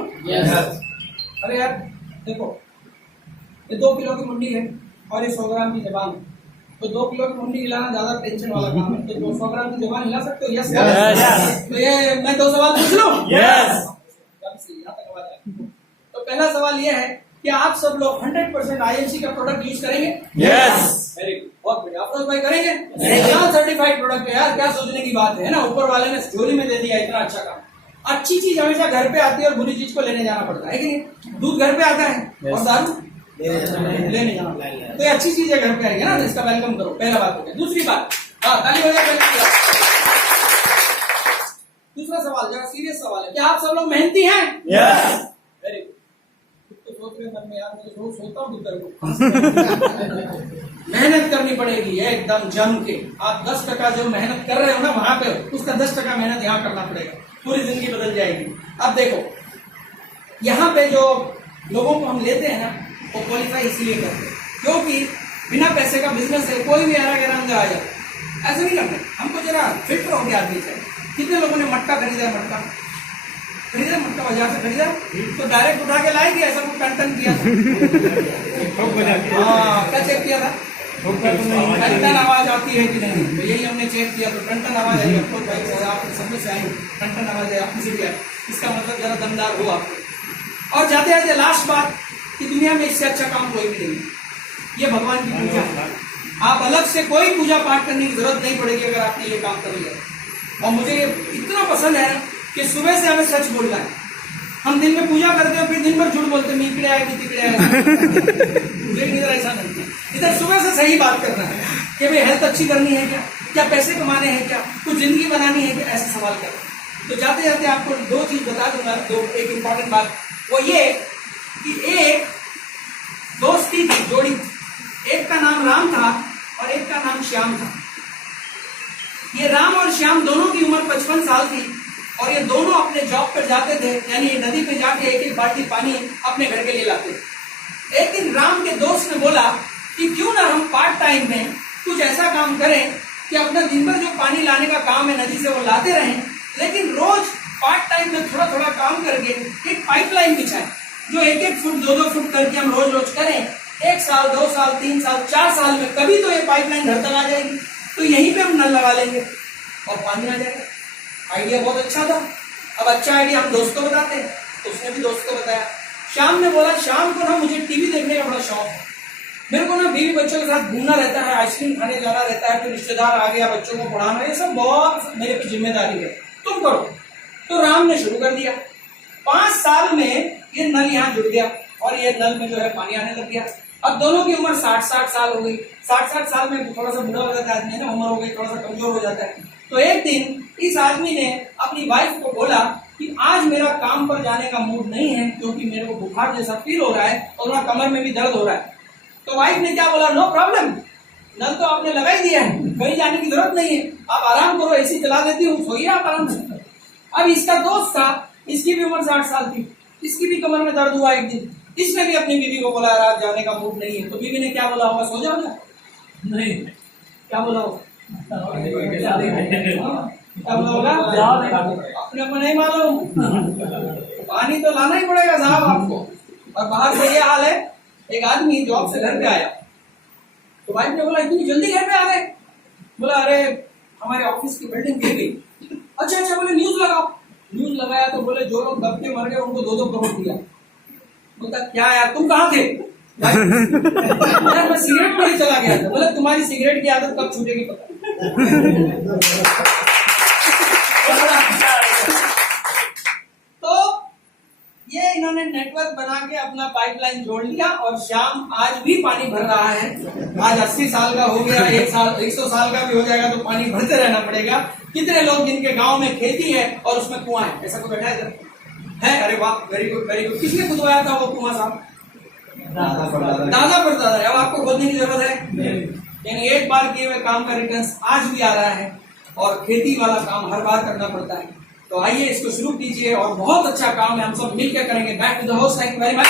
अरे यार देखो, ये 2 किलो की मुंडी है और ये 100 ग्राम की जबान है। तो 2 किलो की मुंडी हिलाना ज्यादा टेंशन वाला काम है, तो 200 ग्राम की जबान हिला सकते हो? यस। तो ये मैं 2 सवाल पूछ लूं? यस। तो पहला सवाल ये है कि आप सब लोग 100% IMC का प्रोडक्ट यूज करेंगे? यस। वेरी गुड, बहुत बढ़िया। अफरोज भाई करेंगे? क्या सर्टिफाइड प्रोडक्ट है यार, क्या सोचने की बात है ना, ऊपर वाले ने स्टोरी में दे दिया इतना अच्छा काम। अच्छी चीज हमेशा घर पे आती है और बुरी चीज को लेने जाना पड़ता है कि नहीं? दूध घर पे आता है और दारू लेने जाना। तो ये अच्छी चीज है, घर पे आएगी ना, तो इसका वेलकम करो। पहला बात हो गया। दूसरी बात, हाँ ताली हो जाए। दूसरा सवाल जरा सीरियस सवाल है, क्या आप सब लोग मेहनती हैं? यस। Very good. तो सोच रहे मन में यार, मैं रोज सोता हूँ मेहनत करनी पड़ेगी एकदम जम के। आप 10% जो मेहनत कर रहे हो ना वहां पे, उसका 10% मेहनत यहाँ करना पड़ेगा, पूरी जिंदगी बदल जाएगी। अब देखो, यहाँ पे जो लोगों को हम लेते हैं ना, वो क्वालिफाई इसलिए करते हैं क्योंकि बिना पैसे का बिजनेस है, कोई भी आरा गैरा अंदर आ जाए, ऐसा नहीं करना। हमको जरा फिट रहो के आदमी चाहिए। कितने लोगों ने मटका खरीदा है? मटका बाजार से खरीदा तो डायरेक्ट उठा के लाए कि ऐसा कुछ टन किया था? हाँ, क्या चेक किया था? टन आवाज आती है कि नहीं, तो यही हमने चेक किया। तो टन आवाज आई आपको, आप सब में से आई टन आवाज आई, आपसे भी आई, इसका मतलब जरा दमदार हो आपको। और जाते जाते लास्ट बात कि दुनिया में इससे अच्छा काम कोई भी नहीं, ये भगवान की पूजा है। आप अलग से कोई पूजा पाठ करने की जरूरत नहीं पड़ेगी अगर आपने ये काम कर लिया। और मुझे ये इतना पसंद है कि सुबह से हमें सच बोलना है। हम दिन में पूजा करते हैं, फिर दिन भर झूठ बोलते हैं, मीकड़े आएगी तिकड़े आएगी। लेकिन इधर ऐसा नहीं है, इधर सुबह से सही बात करना है कि भाई हेल्थ अच्छी करनी है क्या पैसे कमाने हैं क्या, कुछ जिंदगी बनानी है क्या, ऐसे सवाल करना। तो जाते जाते आपको 2 चीज बता दूंगा। एक इंपॉर्टेंट बात वो ये कि एक दोस्ती थी, जोड़ी, एक का नाम राम था और एक का नाम श्याम था। ये राम और श्याम दोनों की उम्र 55 साल थी और ये दोनों अपने जॉब पर जाते थे, यानी नदी पे जाके एक एक बाल्टी पानी अपने घर के लिए लाते। एक दिन राम के दोस्त ने बोला कि क्यों ना हम पार्ट टाइम में कुछ ऐसा काम करें कि अपना दिन भर जो पानी लाने का काम है नदी से वो लाते रहें, लेकिन रोज पार्ट टाइम में थोड़ा थोड़ा काम करके एक पाइपलाइन बिछाएं, जो 1-1 फुट 2-2 फुट करके हम रोज रोज करें। 1 साल 2 साल 3 साल 4 साल में कभी तो ये पाइपलाइन घर तक आ जाएगी, तो यहीं पे हम नल लगा लेंगे और पानी आ जाएगा। आइडिया बहुत अच्छा था। अब अच्छा आइडिया हम दोस्त को बताते हैं, तो उसने भी दोस्त को बताया। शाम ने बोला, शाम को ना मुझे टीवी देखने का बड़ा शौक है, मेरे को ना बीवी बच्चों के साथ घूमना रहता है, आइसक्रीम खाने जाना रहता है, फिर रिश्तेदार आ गया, बच्चों को पढ़ाना, ये सब बहुत मेरे पे जिम्मेदारी है, तुम करो। तो राम ने शुरू कर दिया। 5 साल में ये नल यहाँ जुड़ गया और ये नल में जो है पानी आने लग गया। अब दोनों की उम्र 60-60 साल हो गई। 60-60 साल में थोड़ा सा बुढ़ा हो जाता है आदमी, ना उम्र हो गई, थोड़ा सा कमजोर हो जाता है। तो एक दिन इस आदमी ने अपनी वाइफ को बोला कि आज मेरा काम पर जाने का मूड नहीं है क्योंकि मेरे को बुखार जैसा फील हो रहा है और कमर में भी दर्द हो रहा है। तो वाइफ ने क्या बोला, नो प्रॉब्लम, नल तो आपने लगा ही दिया है, कहीं जाने की जरूरत नहीं है, आप आराम करो, एसी चला देती हूँ, सोइए आप आराम से। अब इसका दोस्त था, इसकी भी उम्र 60 साल थी, इसकी भी कमर में दर्द हुआ एक दिन, इसने भी अपनी बीवी को बोला रात जाने का मूड नहीं है। तो बीवी ने क्या बोला होगा, सो जाओ ना? नहीं, क्या बोला होगा? अपने को नहीं मालूम, पानी तो लाना ही पड़ेगा साहब आपको। और बाहर से ये हाल है, एक आदमी जॉब से घर पे आया, तो वाइफ ने बोला इतनी जल्दी घर पे आ गए? बोला अरे हमारे ऑफिस की बिल्डिंग गिर गई। अच्छा, बोले न्यूज लगाओ। न्यूज लगाया तो बोले जो लोग दब के मर गए उनको 2-2 करोड़ दिया। बोलता क्या यार तुम कहाँ थे? यार मैं सिगरेट पर ही चला गया था, बोले तुम्हारी सिगरेट की आदत कब छूटेगी पता नहीं। तो ये इन्होंने नेटवर्क बना के अपना पाइपलाइन जोड़ लिया और शाम आज भी पानी भर रहा है। आज 80 साल का हो गया, 100 साल का भी हो जाएगा तो पानी भरते रहना पड़ेगा। कितने लोग जिनके गांव में खेती है और उसमें कुआं है, ऐसा कोई बैठा है? अरे वाह, वेरी गुड वेरी गुड। किसने खुदवाया था वो कुआं साहब? दादा परदादा। अब आपको खोदने की जरूरत है? यानी एक बार किए हुए काम का रिटर्न आज भी आ रहा है और खेती वाला काम हर बार करना पड़ता है। तो आइए इसको शुरू कीजिए और बहुत अच्छा काम है, हम सब मिलकर करेंगे। Back to the house, thank you very much.